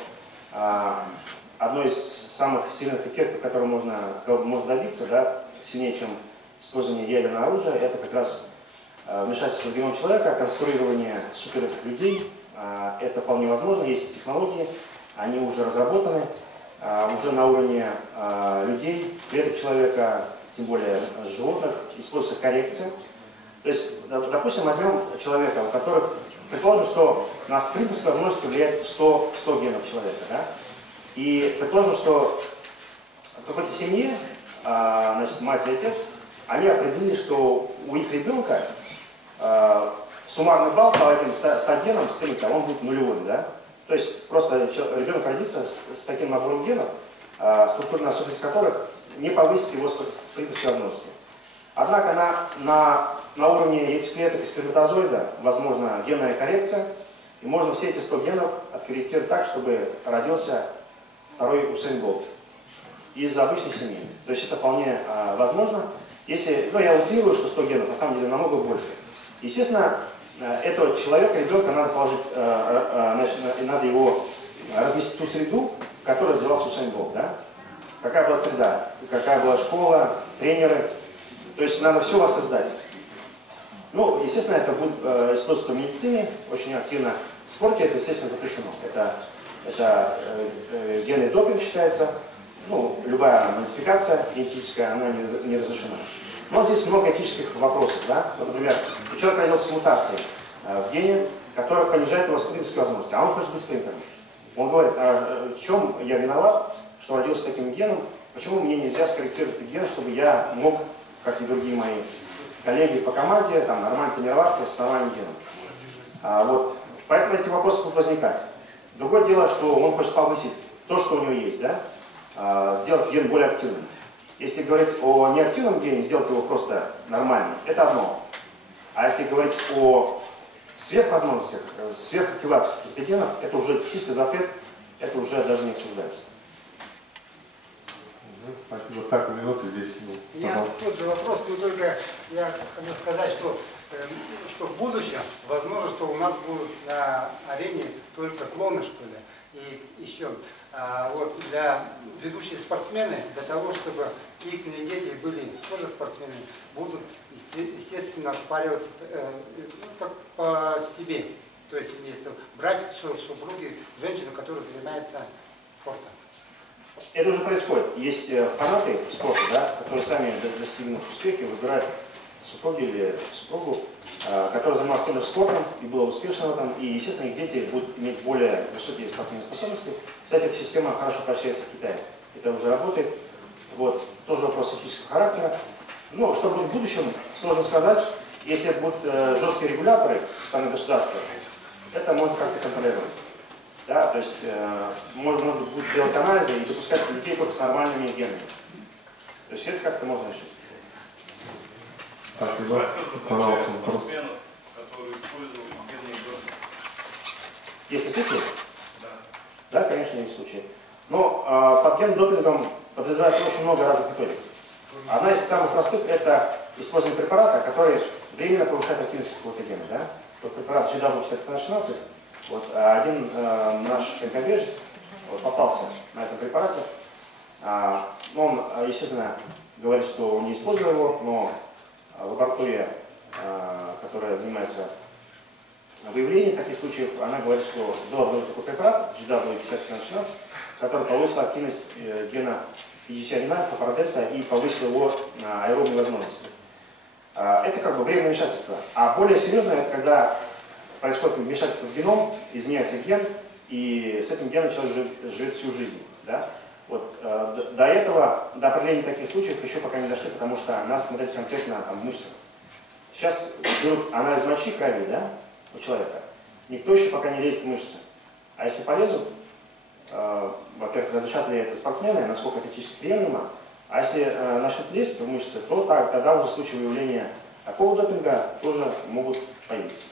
одно из самых сильных эффектов, которые можно добиться, да, сильнее, чем использование ядерного оружия, это как раз вмешательство в геном человека, конструирование суперлюдей. Это вполне возможно, есть технологии, они уже разработаны, уже на уровне людей, клеток человека, тем более животных, используется коррекция. То есть, допустим, возьмем человека, у которых, предположим, что на принцип возможности влияет 100 генов человека, да? И предположим, что в какой-то семье, значит, мать и отец, они определили, что у их ребенка суммарный балл по этим 100 генам, он будет нулевым, да? То есть просто ребенок родится с таким набором генов, структурная особенность которых не повысит его способности. Однако на уровне яйцеклеток и сперматозоида возможна генная коррекция, и можно все эти 100 генов откорректировать так, чтобы родился второй Усейн Болт из обычной семьи. То есть это вполне возможно. Если, я утрирую, что 100 генов, на самом деле намного больше. Естественно, этого человека, ребенка, надо положить, надо его разместить в ту среду, в которой развивался Усейн Болт, да? Какая была среда, какая была школа, тренеры. То есть надо все воссоздать. Естественно, это будет использоваться в медицине очень активно. В спорте это, естественно, запрещено. Это генный допинг считается. Любая модификация генетическая, она не разрешена. Но здесь много этических вопросов. Да? Например, человек родился с мутацией в гене, которая понижает его спринтерские возможности, а он хочет быть спринтером. Он говорит, в чем я виноват, что родился с таким геном, почему мне нельзя скорректировать этот ген, чтобы я мог, как и другие мои коллеги по команде, нормально тренироваться с нормальным геном. Поэтому эти вопросы будут возникать. Другое дело, что он хочет повысить то, что у него есть, да? Сделать ген более активным. Если говорить о неактивном гене, сделать его просто нормальным, это одно. А если говорить о сверхвозможностях, сверхактивации каких-то генов, это уже чистый запрет, это уже даже не обсуждается. Спасибо. Так, минуты здесь. Я тот же вопрос, но только я хотел сказать, что в будущем возможно, что у нас будут на арене только клоны, что ли. И еще, вот для ведущие спортсмены, для того, чтобы их дети были тоже спортсмены, будут, естественно, спариваться как по себе. То есть, если брать супруги, женщину, которая занимается спортом. Это уже происходит. Есть фанаты спорта, да, которые сами достигнув успеха выбирают супруги или супругу, который занимался тем же спортом и был успешным в этом, и, естественно, их дети будут иметь более высокие спортивные способности. Кстати, эта система хорошо поощряется в Китае. Это уже работает. Вот. Тоже вопрос этического характера. Но что будет в будущем, сложно сказать. Если это будут жесткие регуляторы со стороны государства, это можно как-то контролировать. Да? То есть можно будет делать анализы и допускать детей только с нормальными генами. То есть это как-то можно решить. Спасибо. Пожалуйста, вопрос. Спортсменов, которые используют генные дозы. Есть случаи? Да. Да, конечно, есть случаи. Но под ген-допингом подразумевается очень много разных методик. Одна из самых простых – это использование препарата, который временно повышает активность какого-то гена. Да? Вот препарат GW5015, вот, один наш конькобежец попался на этом препарате. Он, естественно, говорит, что он не использовал его, но лаборатория, которая занимается выявлением таких случаев, она говорит, что был обнаружен такой препарат GW5015, который повысил активность гена PGC-альфа-парадельта и повысил его аэробные возможности. Это как бы временное вмешательство. А более серьезное, это когда происходит вмешательство в геном, изменяется ген, и с этим геном человек живет всю жизнь. Да? Вот, до этого, до определения таких случаев еще пока не дошли, потому что надо смотреть конкретно там, в мышцах. Сейчас берут анализ мочи, крови, да, у человека. Никто еще пока не лезет в мышцы. А если полезут, во-первых, разрешат ли это спортсмены, насколько это этически приемлемо, а если начнут лезть в мышцы, то тогда уже случаи выявления такого допинга тоже могут появиться.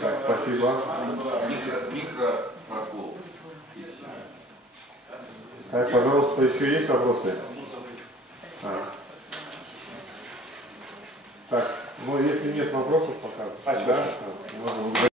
Так, спасибо. Микропрокол. Так, пожалуйста, еще есть вопросы? Так, ну если нет вопросов пока. Спасибо. Да, можно